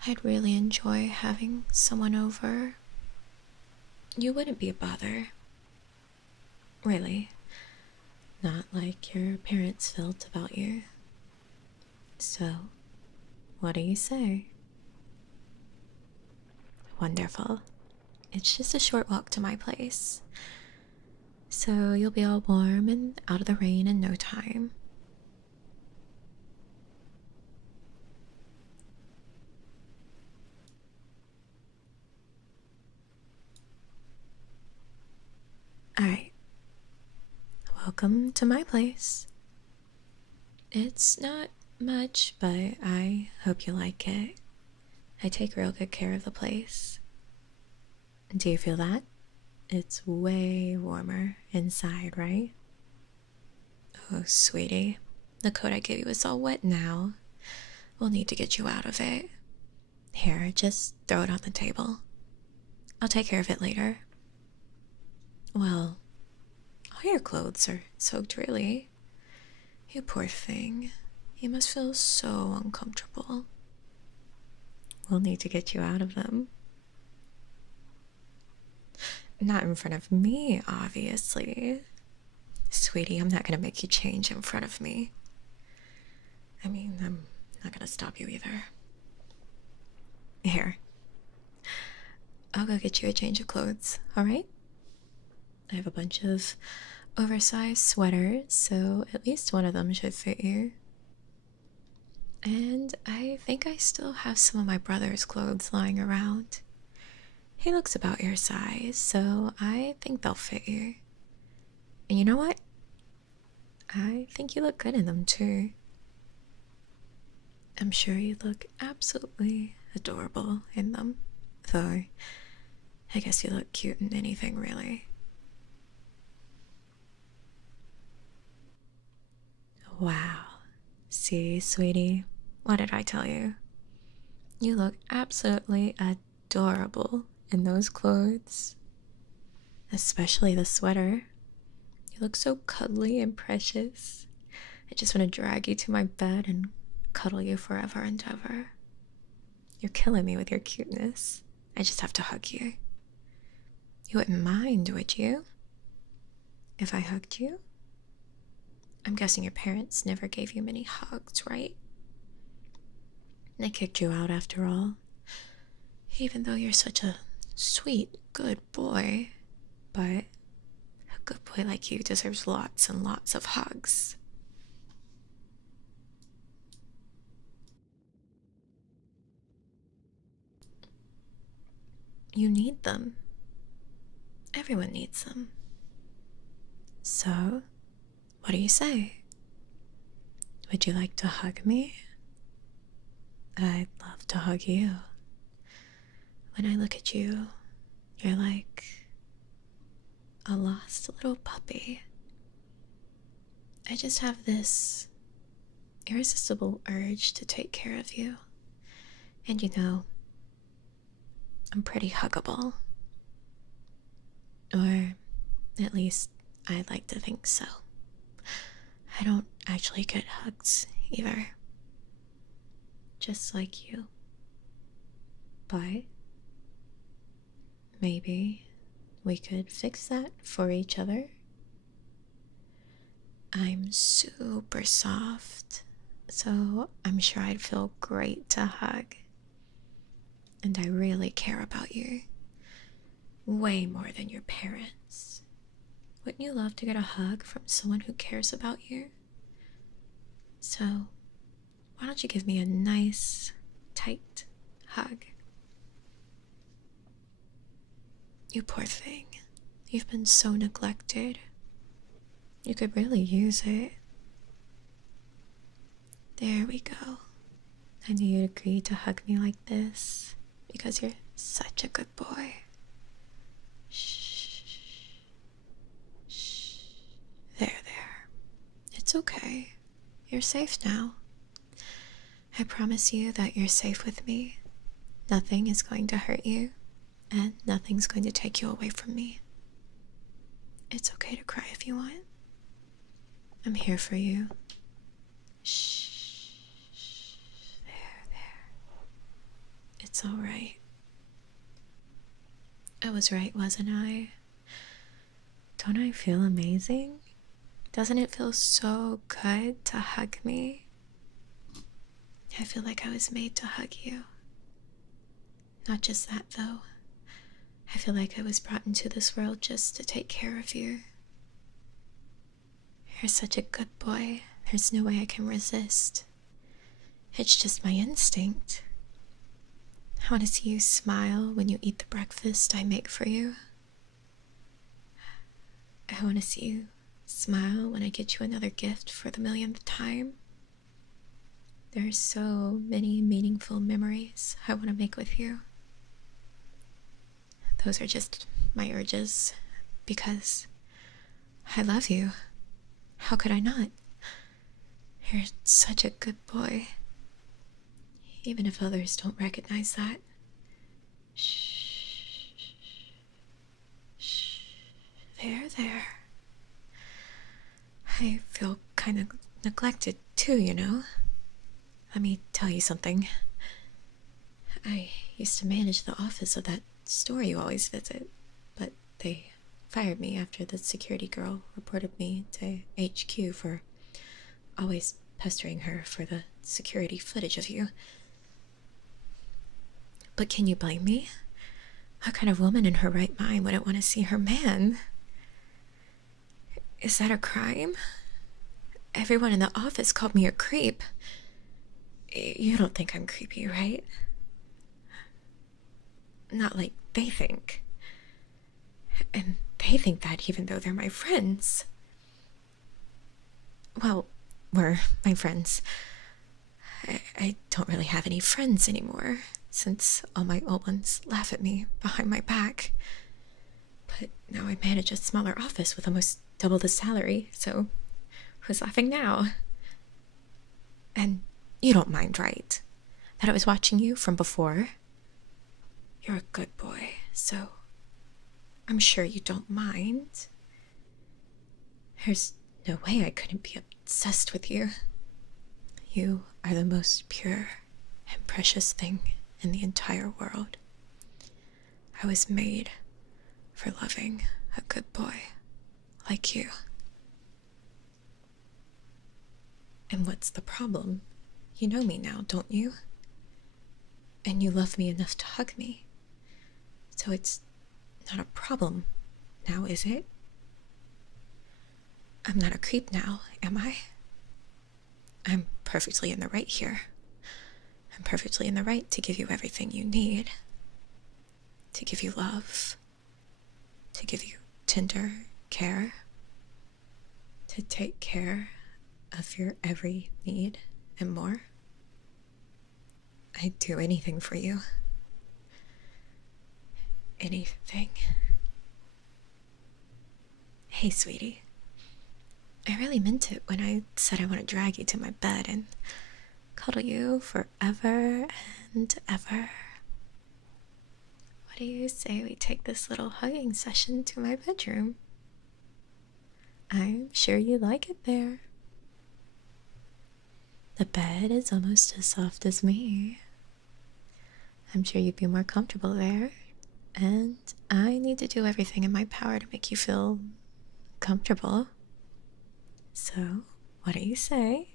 I'd really enjoy having someone over. You wouldn't be a bother. Really. Not like your parents felt about you. So, what do you say? Wonderful. It's just a short walk to my place. So you'll be all warm and out of the rain in no time. Alright. Welcome to my place. It's not much, but I hope you like it. I take real good care of the place. Do you feel that? It's way warmer inside, right? Oh, sweetie. The coat I gave you is all wet now. We'll need to get you out of it. Here, just throw it on the table. I'll take care of it later. Well, all your clothes are soaked, really. You poor thing. You must feel so uncomfortable. We'll need to get you out of them. Not in front of me, obviously. Sweetie, I'm not gonna make you change in front of me. I mean, I'm not gonna stop you either. Here. I'll go get you a change of clothes, alright? I have a bunch of oversized sweaters, so at least one of them should fit you. And I think I still have some of my brother's clothes lying around. He looks about your size, so I think they'll fit you. And you know what? I think you look good in them too. I'm sure you look absolutely adorable in them, though I guess you look cute in anything, really. Wow. See, sweetie, what did I tell you? You look absolutely adorable in those clothes. Especially the sweater. You look so cuddly and precious. I just want to drag you to my bed and cuddle you forever and ever. You're killing me with your cuteness. I just have to hug you. You wouldn't mind, would you? If I hugged you? I'm guessing your parents never gave you many hugs, right? They kicked you out after all. Even though you're such a sweet, good boy. But a good boy like you deserves lots and lots of hugs. You need them. Everyone needs them. So, what do you say? Would you like to hug me? I'd love to hug you. When I look at you, you're like a lost little puppy. I just have this irresistible urge to take care of you. And you know, I'm pretty huggable. Or at least I'd like to think so. I don't actually get hugs either. Just like you. But maybe we could fix that for each other. I'm super soft, so I'm sure I'd feel great to hug. And I really care about you. Way more than your parents. Wouldn't you love to get a hug from someone who cares about you? So, why don't you give me a nice, tight hug? You poor thing. You've been so neglected. You could really use it. There we go. I knew you'd agree to hug me like this because you're such a good boy. Shh. Shh. There. It's okay. You're safe now. I promise you that you're safe with me. Nothing is going to hurt you, and nothing's going to take you away from me. It's okay to cry if you want. I'm here for you. Shh. There. It's all right. I was right, wasn't I? Don't I feel amazing? Doesn't it feel so good to hug me? I feel like I was made to hug you. Not just that, though. I feel like I was brought into this world just to take care of you. You're such a good boy. There's no way I can resist. It's just my instinct. I want to see you smile when you eat the breakfast I make for you. I want to see you smile when I get you another gift for the millionth time. There are so many meaningful memories I want to make with you. Those are just my urges because I love you. How could I not? You're such a good boy. even if others don't recognize that. Shh. Shh. There. I feel kind of neglected too, you know? Let me tell you something. I used to manage the office of that store you always visit, but they fired me after the security girl reported me to HQ for always pestering her for the security footage of you. But can you blame me? What kind of woman in her right mind wouldn't want to see her man? Is that a crime? Everyone in the office called me a creep. You don't think I'm creepy, right? Not like they think. And they think that even though they're my friends. Well, were my friends. I don't really have any friends anymore, since all my old ones laugh at me behind my back. But now I manage a smaller office with almost double the salary, so who's laughing now? And you don't mind, right? That I was watching you from before? You're a good boy, so I'm sure you don't mind. There's no way I couldn't be obsessed with you. You are the most pure and precious thing in the entire world. I was made for loving a good boy like you. And what's the problem? You know me now, don't you? And you love me enough to hug me. So it's not a problem now, is it? I'm not a creep now, am I? I'm perfectly in the right here. I'm perfectly in the right to give you everything you need. To give you love. To give you tender care. To take care of your every need and more. I'd do anything for you. Anything. Hey, sweetie. I really meant it when I said I want to drag you to my bed and cuddle you forever and ever. What do you say we take this little hugging session to my bedroom? I'm sure you like it there. The bed is almost as soft as me. I'm sure you'd be more comfortable there. And I need to do everything in my power to make you feel comfortable. So, what do you say?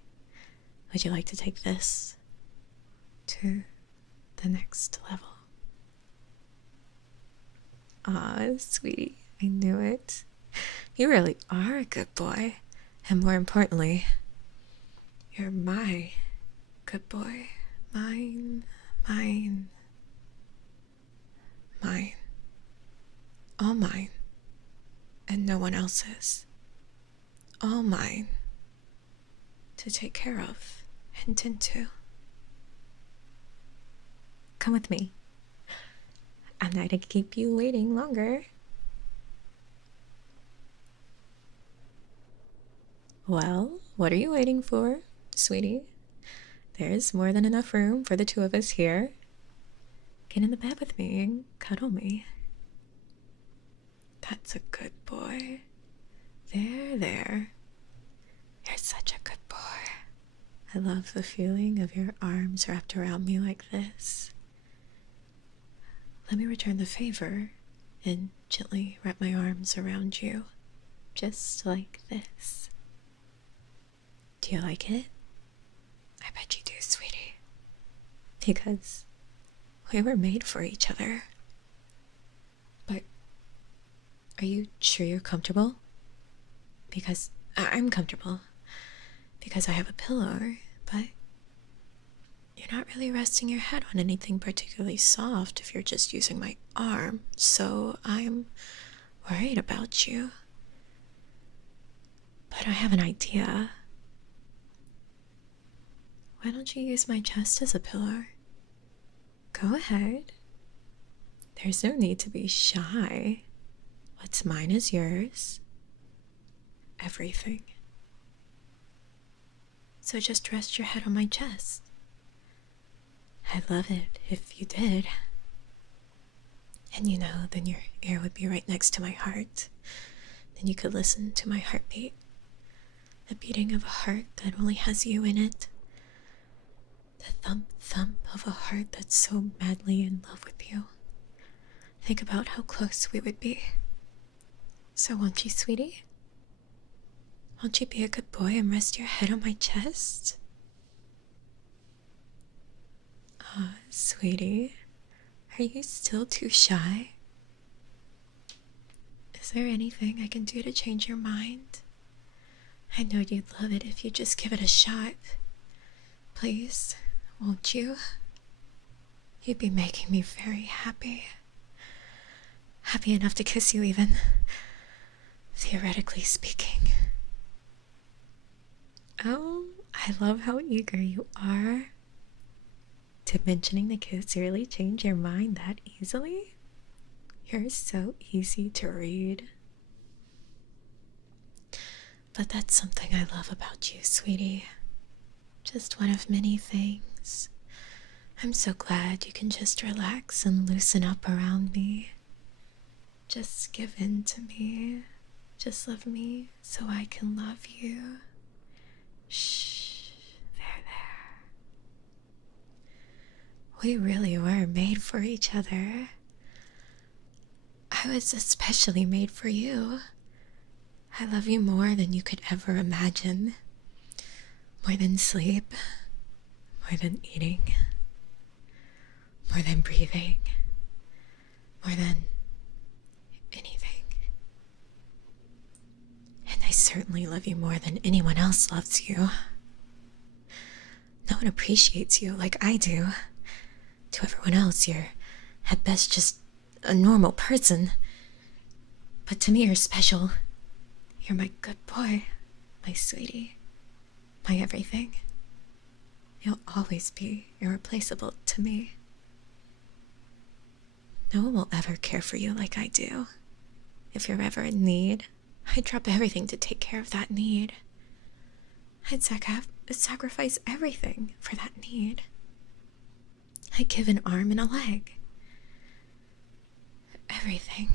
Would you like to take this to the next level? Aw, sweetie, I knew it. You really are a good boy. And more importantly, you're my good boy. Mine. All mine. And no one else's. All mine. To take care of and tend to. Come with me. I'm not gonna keep you waiting longer. Well, what are you waiting for, sweetie? There's more than enough room for the two of us here. Get in the bed with me and cuddle me. That's a good boy. There. You're such a good boy. I love the feeling of your arms wrapped around me like this. Let me return the favor and gently wrap my arms around you, just like this. Do you like it? I bet you do, sweetie. Because we were made for each other. But are you sure you're comfortable? Because I'm comfortable. Because I have a pillow, but you're not really resting your head on anything particularly soft if you're just using my arm, so I'm worried about you. But I have an idea. Why don't you use my chest as a pillow? Go ahead. There's no need to be shy. What's mine is yours. Everything. So just rest your head on my chest. I'd love it if you did. And then your ear would be right next to my heart. Then you could listen to my heartbeat. The beating of a heart that only has you in it. The thump thump of a heart that's so madly in love with you. Think about how close we would be. So won't you, sweetie? Won't you be a good boy and rest your head on my chest? Ah, sweetie, are you still too shy? Is there anything I can do to change your mind? I know you'd love it if you just give it a shot. Please, won't you? You'd be making me very happy. Happy enough to kiss you even, theoretically speaking. Oh, I love how eager you are. Did mentioning the kiss really change your mind that easily? You're so easy to read. But that's something I love about you, sweetie. Just one of many things. I'm so glad you can just relax and loosen up around me. Just give in to me. Just love me so I can love you. Shh. There. We really were made for each other. I was especially made for you. I love you more than you could ever imagine. More than sleep. More than eating. More than breathing. More than anything. And I certainly love you more than anyone else loves you. No one appreciates you like I do. To everyone else, you're at best just a normal person. But to me, you're special. You're my good boy, my sweetie, my everything. You'll always be irreplaceable to me. No one will ever care for you like I do. If you're ever in need, I'd drop everything to take care of that need. I'd sacrifice everything for that need. I'd give an arm and a leg. Everything.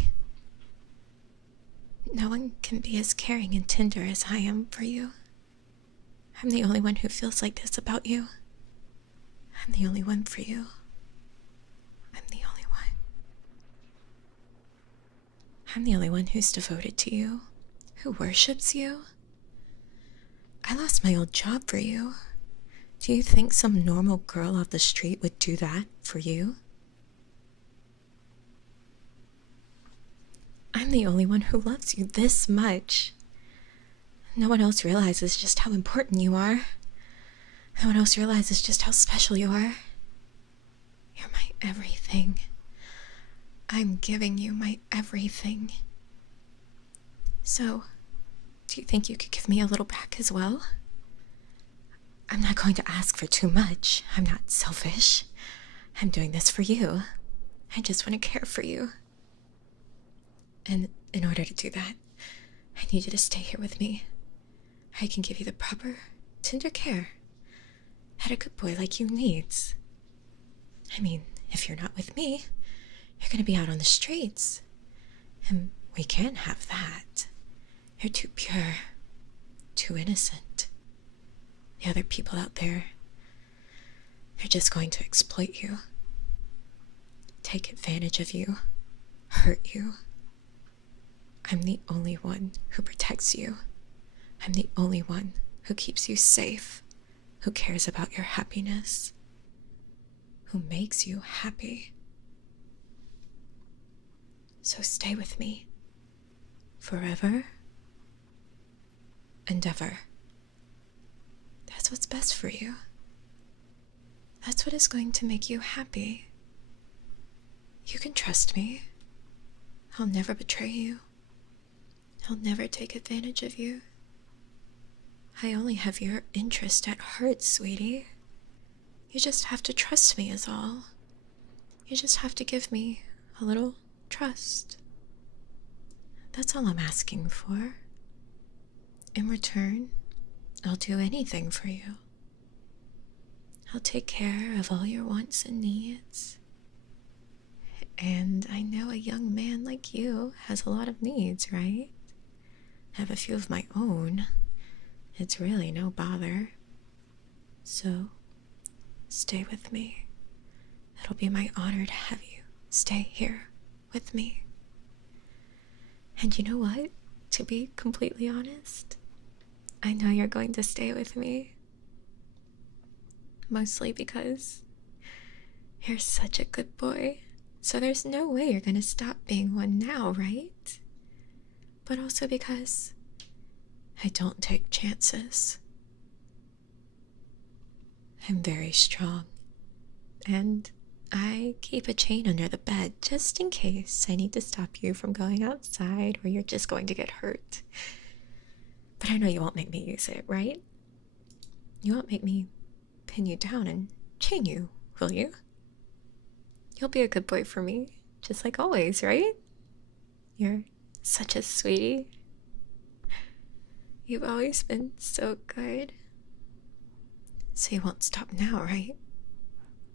No one can be as caring and tender as I am for you. I'm the only one who feels like this about you. I'm the only one for you. I'm the only one. I'm the only one who's devoted to you, who worships you. I lost my old job for you. Do you think some normal girl off the street would do that for you? I'm the only one who loves you this much. No one else realizes just how important you are. No one else realizes just how special you are. You're my everything. I'm giving you my everything. So, do you think you could give me a little back as well? I'm not going to ask for too much. I'm not selfish. I'm doing this for you. I just want to care for you. And in order to do that, I need you to stay here with me. I can give you the proper, tender care that a good boy like you needs. I mean, if you're not with me, you're going to be out on the streets. And we can't have that. You're too pure, too innocent. The other people out there, they're just going to exploit you, take advantage of you, hurt you. I'm the only one who protects you. I'm the only one who keeps you safe, who cares about your happiness, who makes you happy. So stay with me forever and ever. That's what's best for you. That's what is going to make you happy. You can trust me. I'll never betray you. I'll never take advantage of you. I only have your interest at heart, sweetie. You just have to trust me is all. You just have to give me a little trust. That's all I'm asking for. In return, I'll do anything for you. I'll take care of all your wants and needs. And I know a young man like you has a lot of needs, right? I have a few of my own. It's really no bother. So, stay with me. It'll be my honor to have you stay here with me. And you know what? To be completely honest, I know you're going to stay with me. Mostly because you're such a good boy. So there's no way you're gonna stop being one now, right? But also because I don't take chances. I'm very strong. And I keep a chain under the bed just in case I need to stop you from going outside or you're just going to get hurt. But I know you won't make me use it, right? You won't make me pin you down and chain you, will you? You'll be a good boy for me, just like always, right? You're such a sweetie. You've always been so good. So you won't stop now, right?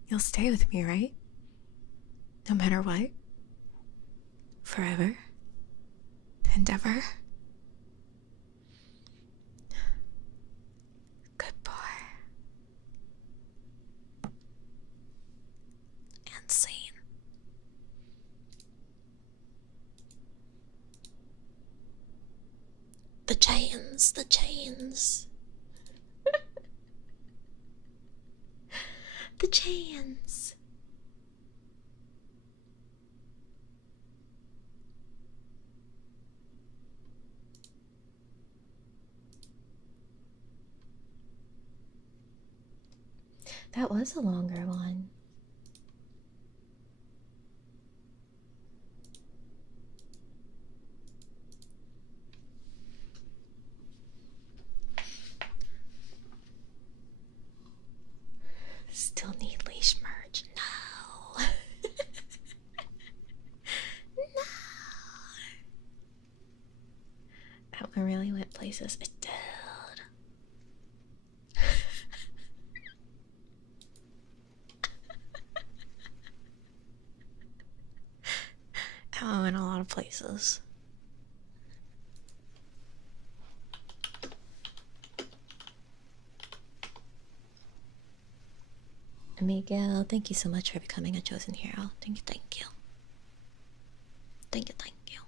You'll stay with me, right? No matter what? Forever and ever? Good boy. And scene. The chains, the chains. The chains. That was a longer one. Still need leash merge. No. No. That one really went places. It did. That one went a lot of places. Miguel, thank you so much for becoming a chosen hero. Thank you, thank you. Thank you, thank you.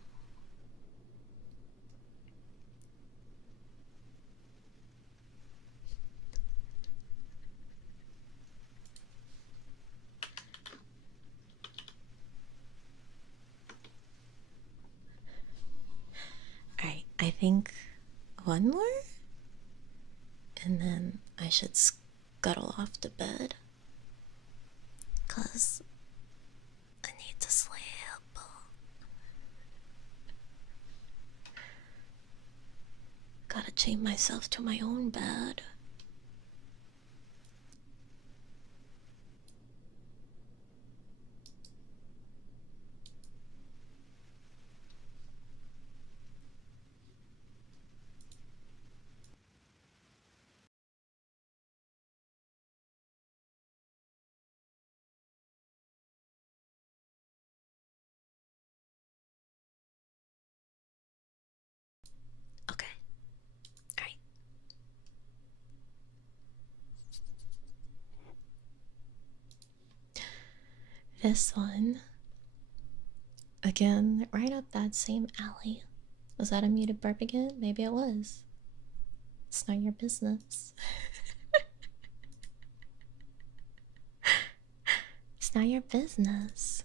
Alright, I think one more? And then I should scuttle off to bed. 'Cause I need to sleep. Gotta chain myself to my own bed. Okay. Alright. This one, again, right up that same alley. Was that a muted burp again? Maybe it was. It's not your business. It's not your business.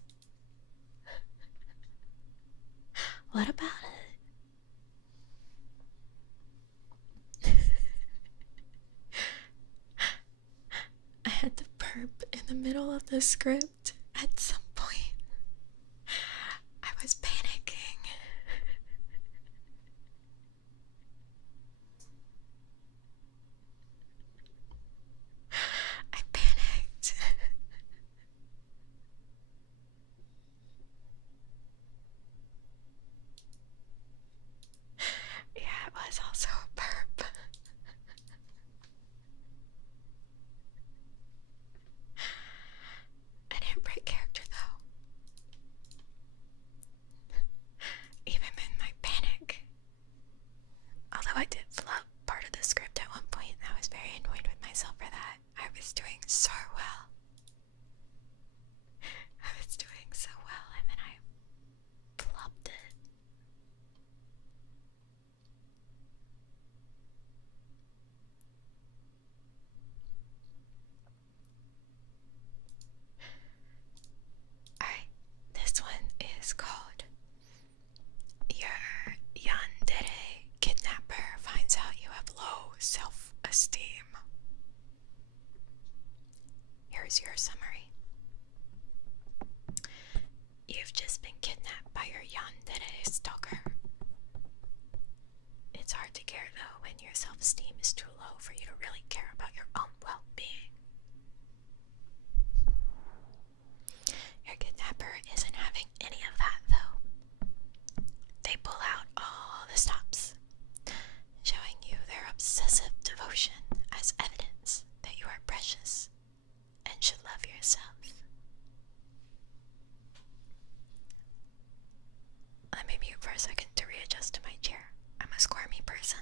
What about it? I had to burp in the middle of the script at some point. I was panicking. I panicked. Yeah, it was also a burp. very annoyed with myself for that. I was doing so well. I was doing so well, and then I flopped it. Alright, this one is called Your Yandere Kidnapper Finds Out You Have Low Self-Esteem. Here's your summary. You've just been kidnapped by your yandere stalker. It's hard to care though when your self-esteem is too low for you to really care about your own well-being. Your kidnapper isn't having any of that though. They pull out all the stops, showing you their obsessive devotion as evidence that you are precious and should love yourself. Let me mute for a second to readjust to my chair. I'm a squirmy person.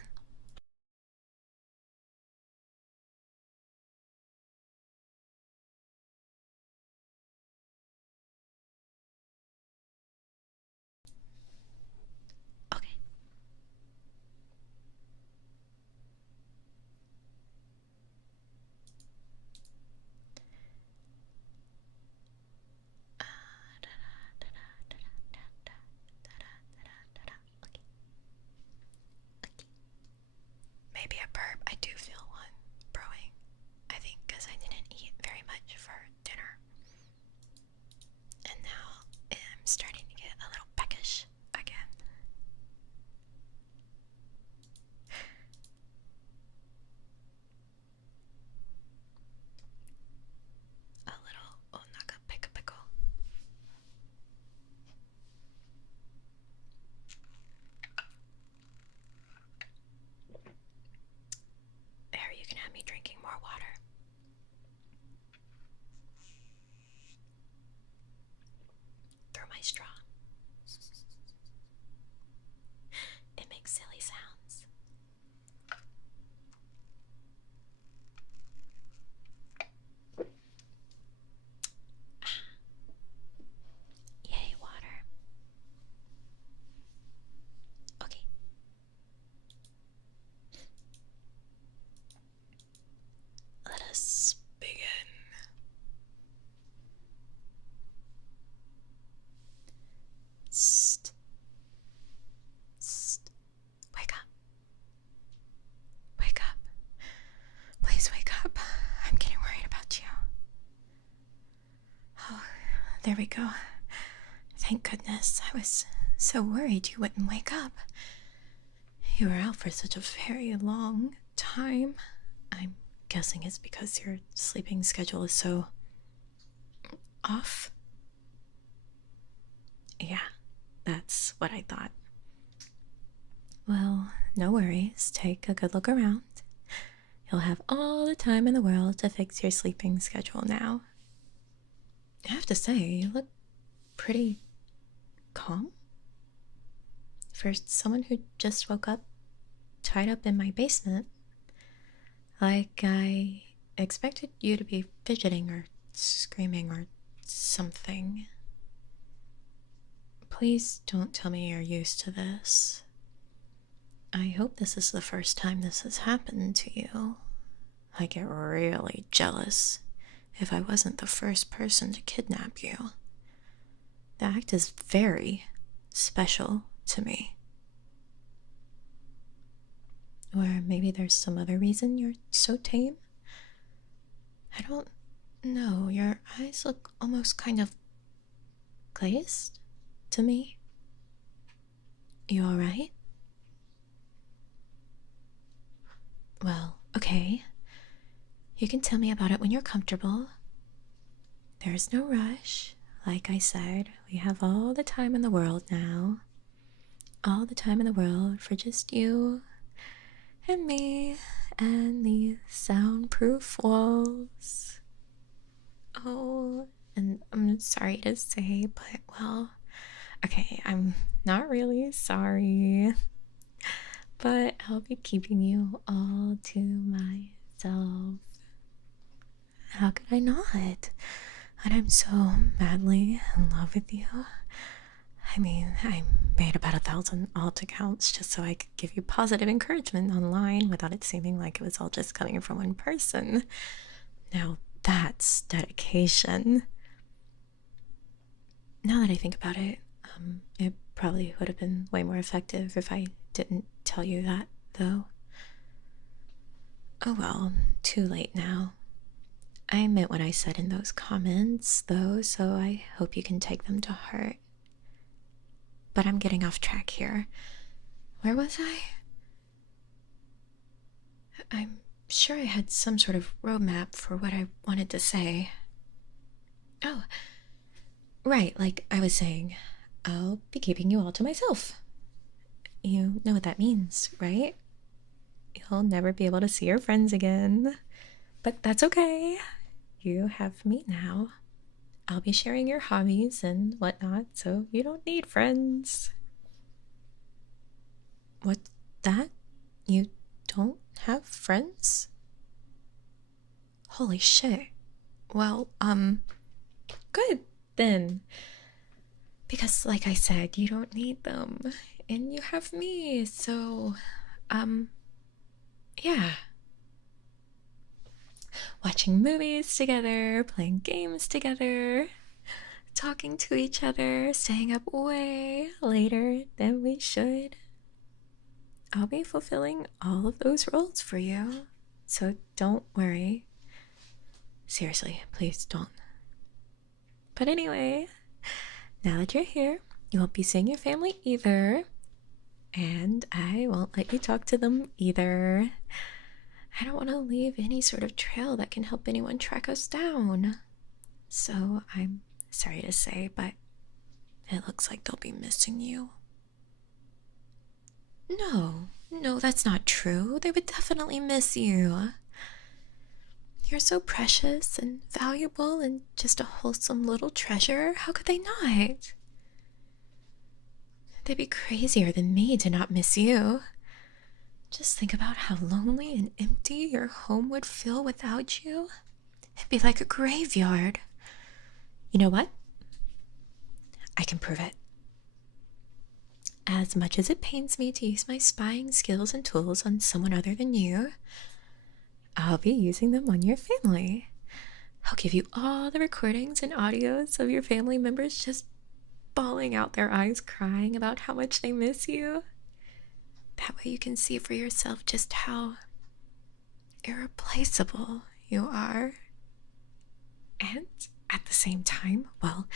Okay. Maybe a burp. I do feel one brewing. I think because I didn't eat very much for dinner. And now I'm starting to get a little peckish again. A little onaka pickle. There, you can have me drinking more water. Through my straw. It makes silly sounds. Yay, water. Okay. Let us begin. Psst. Psst. Wake up. Wake up. Please wake up. I'm getting worried about you. Oh, there we go. Thank goodness. I was so worried you wouldn't wake up. You were out for such a very long time. I'm guessing it's because your sleeping schedule is so off. Yeah, that's what I thought. Well, no worries. Take a good look around. You'll have all the time in the world to fix your sleeping schedule now. I have to say, you look pretty calm. For someone who just woke up tied up in my basement. Like I expected you to be fidgeting or screaming or something. Please don't tell me you're used to this. I hope this is the first time this has happened to you. I get really jealous if I wasn't the first person to kidnap you. The act is very special to me. Or maybe there's some other reason you're so tame? I don't know. Your eyes look almost kind of glazed to me. You alright? Well, okay. You can tell me about it when you're comfortable. There's no rush. Like I said, we have all the time in the world now. All the time in the world for just you and me and these soundproof walls. Oh, and I'm sorry to say, but well, okay, I'm not really sorry, but I'll be keeping you all to myself. How could I not? And I'm so madly in love with you. I mean, I made about 1,000 alt accounts just so I could give you positive encouragement online without it seeming like it was all just coming from one person. Now that's dedication. Now that I think about it, it probably would have been way more effective if I didn't tell you that, though. Oh well, too late now. I meant what I said in those comments, though, so I hope you can take them to heart. But I'm getting off track here. Where was I? I'm sure I had some sort of roadmap for what I wanted to say. Oh, right, like I was saying, I'll be keeping you all to myself. You know what that means, right? You'll never be able to see your friends again. But that's okay. You have me now. I'll be sharing your hobbies and whatnot, so you don't need friends. What's that? You don't have friends? Holy shit. Well, good then. Because, like I said, you don't need them. And you have me, so, yeah. Watching movies together, playing games together, talking to each other, staying up way later than we should. I'll be fulfilling all of those roles for you, so don't worry. Seriously, please don't. But anyway, now that you're here, you won't be seeing your family either, and I won't let you talk to them either. I don't want to leave any sort of trail that can help anyone track us down. So I'm sorry to say, but it looks like they'll be missing you. No, that's not true. They would definitely miss you. You're so precious and valuable and just a wholesome little treasure. How could they not? They'd be crazier than me to not miss you. Just think about how lonely and empty your home would feel without you. It'd be like a graveyard. You know what? I can prove it. As much as it pains me to use my spying skills and tools on someone other than you, I'll be using them on your family. I'll give you all the recordings and audios of your family members just bawling out their eyes crying about how much they miss you. That way you can see for yourself just how irreplaceable you are. And at the same time, well,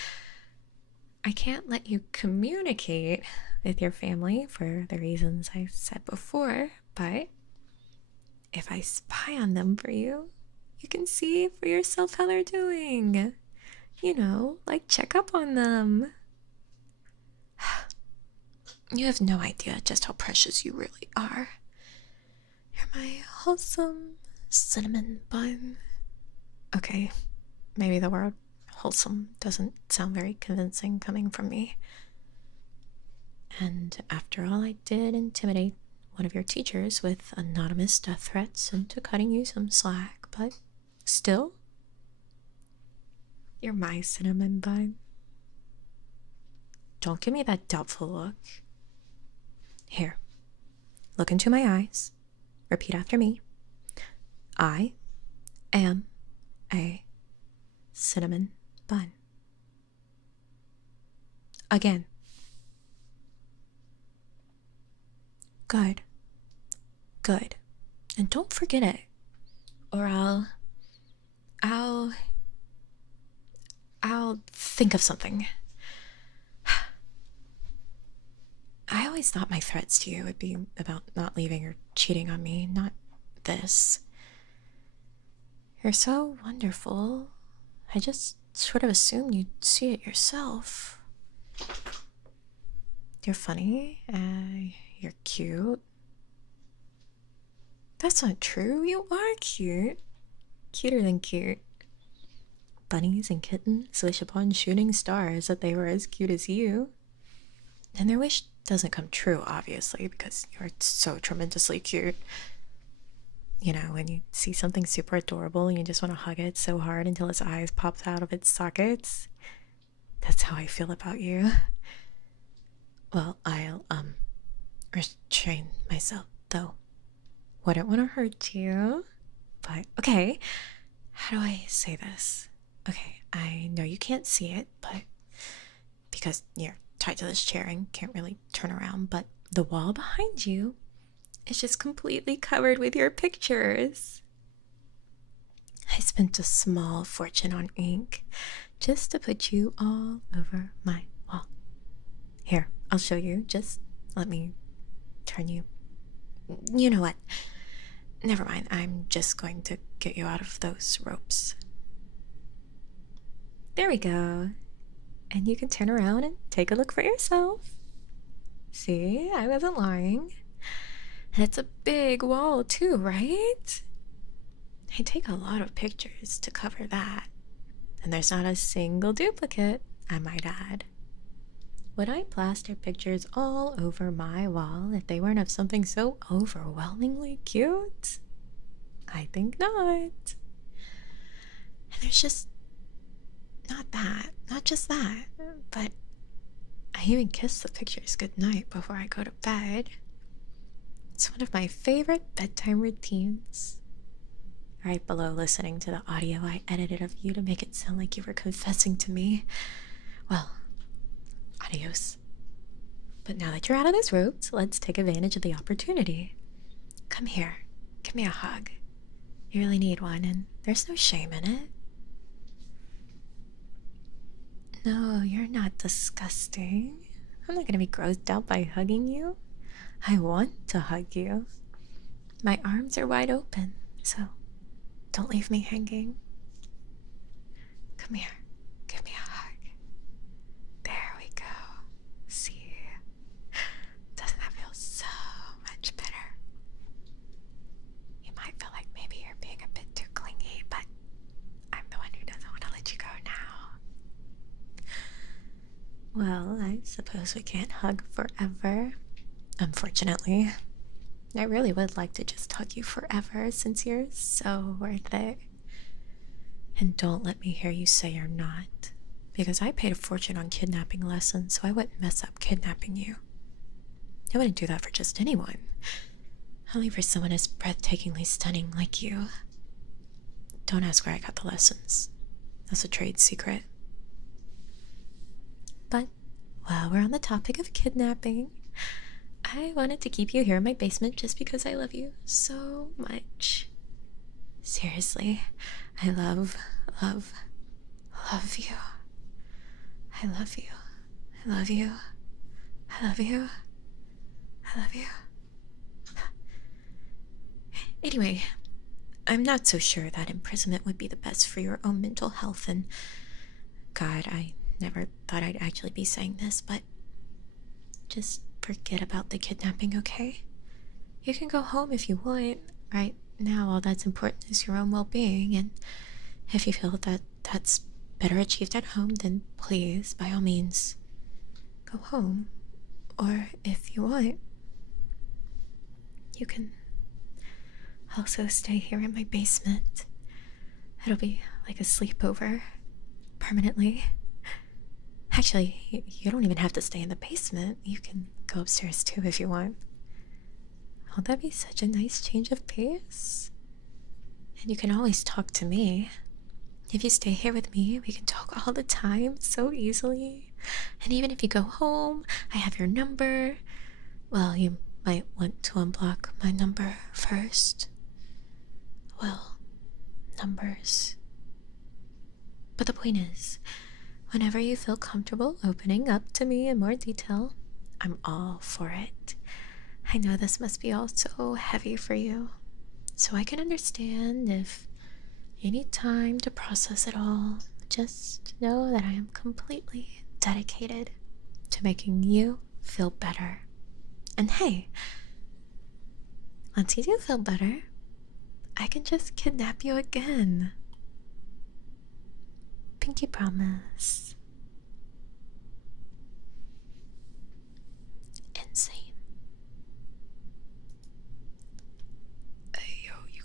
I can't let you communicate with your family for the reasons I said before, but if I spy on them for you, you can see for yourself how they're doing. You know, like check up on them. You have no idea just how precious you really are. You're my wholesome cinnamon bun. Okay, maybe the word wholesome doesn't sound very convincing coming from me. And after all, I did intimidate one of your teachers with anonymous death threats into cutting you some slack, but still, you're my cinnamon bun. Don't give me that doubtful look. Here, look into my eyes. Repeat after me. I am a cinnamon bun. Again. Good. Good. And don't forget it. Or I'll think of something. I always thought my threats to you would be about not leaving or cheating on me, not this. You're so wonderful. I just sort of assumed you'd see it yourself. You're funny. You're cute. That's not true. You are cute. Cuter than cute. Bunnies and kittens wish upon shooting stars that they were as cute as you. And their wish doesn't come true, obviously, because you're so tremendously cute. You know, when you see something super adorable and you just want to hug it so hard until its eyes pops out of its sockets. That's how I feel about you. Well, I'll restrain myself though. Wouldn't want to hurt you. But okay, how do I say this? Okay, I know you can't see it, but because you're tied to this chair and can't really turn around, but the wall behind you is just completely covered with your pictures. I spent a small fortune on ink just to put you all over my wall. Here, I'll show you. Just let me turn you. You know what? Never mind. I'm just going to get you out of those ropes. There we go. And you can turn around and take a look for yourself. See, I wasn't lying. And it's a big wall too, right? I take a lot of pictures to cover that. And there's not a single duplicate, I might add. Would I plaster pictures all over my wall if they weren't of something so overwhelmingly cute? I think not. And there's just not just that, but I even kiss the pictures goodnight before I go to bed. It's one of my favorite bedtime routines. Right below listening to the audio I edited of you to make it sound like you were confessing to me. Well, adios. But now that you're out of those ropes, let's take advantage of the opportunity. Come here, give me a hug. You really need one, and there's no shame in it. No, you're not disgusting. I'm not gonna be grossed out by hugging you. I want to hug you. My arms are wide open, so don't leave me hanging. Come here, give me a hug. There we go. See? Doesn't that feel so much better? You might feel like maybe you're being a bit too clingy, but I'm the one who doesn't want to let you go now. Well, I suppose we can't hug forever. Unfortunately. I really would like to just hug you forever since you're so worth it. And don't let me hear you say you're not, because I paid a fortune on kidnapping lessons, so I wouldn't mess up kidnapping you. I wouldn't do that for just anyone. Only for someone as breathtakingly stunning like you. Don't ask where I got the lessons. That's a trade secret. But while we're on the topic of kidnapping, I wanted to keep you here in my basement just because I love you so much. Seriously, I love you. I love you. I love you. I love you. I love you. Anyway, I'm not so sure that imprisonment would be the best for your own mental health, and God, I never thought I'd actually be saying this, but just forget about the kidnapping, okay? You can go home if you want. Right now, all that's important is your own well-being, and if you feel that that's better achieved at home, then please, by all means, go home. Or if you want, you can also stay here in my basement. It'll be like a sleepover, permanently. Actually, you don't even have to stay in the basement. You can go upstairs too if you want. Won't that be such a nice change of pace? And you can always talk to me. If you stay here with me, we can talk all the time so easily. And even if you go home, I have your number. Well, you might want to unblock my number first. Well, numbers. But the point is, whenever you feel comfortable opening up to me in more detail, I'm all for it. I know this must be all so heavy for you, so I can understand if you need time to process it all. Just know that I am completely dedicated to making you feel better. And hey, once you do feel better, I can just kidnap you again. Pinky promise. Insane. Hey, yo, you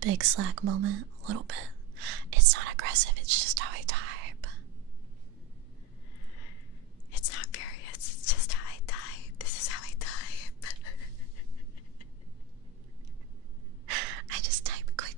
big slack moment, a little bit. It's not aggressive, it's just how I type. It's not furious, it's just how I type. This is how I type. I just type quickly.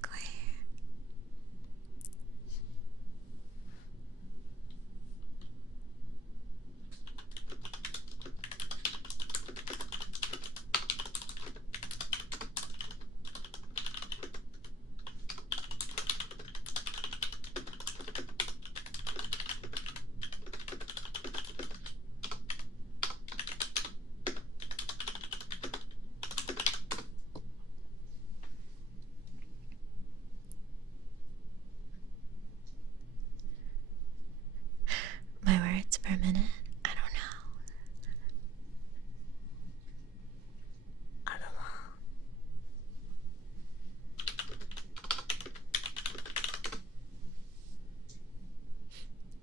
My words per minute? I don't know. I don't know.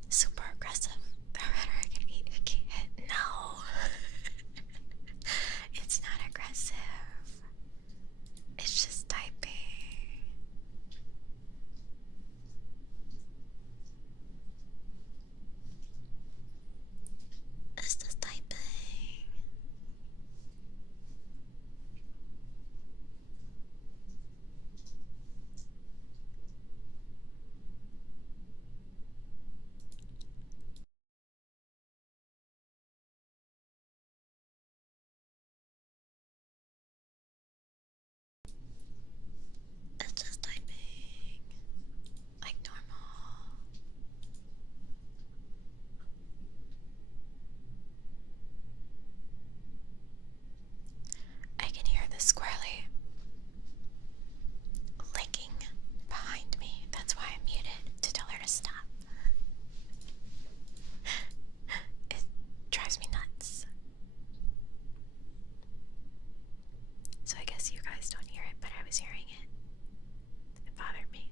Super aggressive. The rhetoric can be icky. No. It's not aggressive. It's just typing. It's just typing. It's just typing. Like normal. I can hear the squirrely licking behind me. That's why I'm muted, to tell her to stop. It drives me nuts. So I guess you guys don't hear it, but I was hearing it. It bothered me.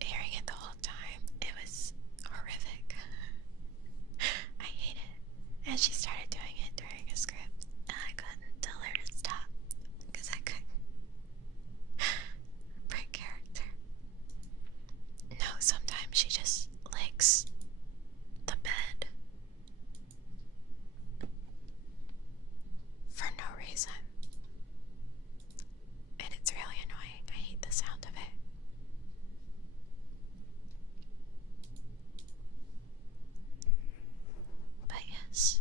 Hearing it the whole time, it was horrific. I hate it. And she started doing it during a script, and I couldn't tell her to stop because I couldn't break character. No, sometimes she just licks the bed for no reason. And it's really annoying. I hate the sound of it. But yes.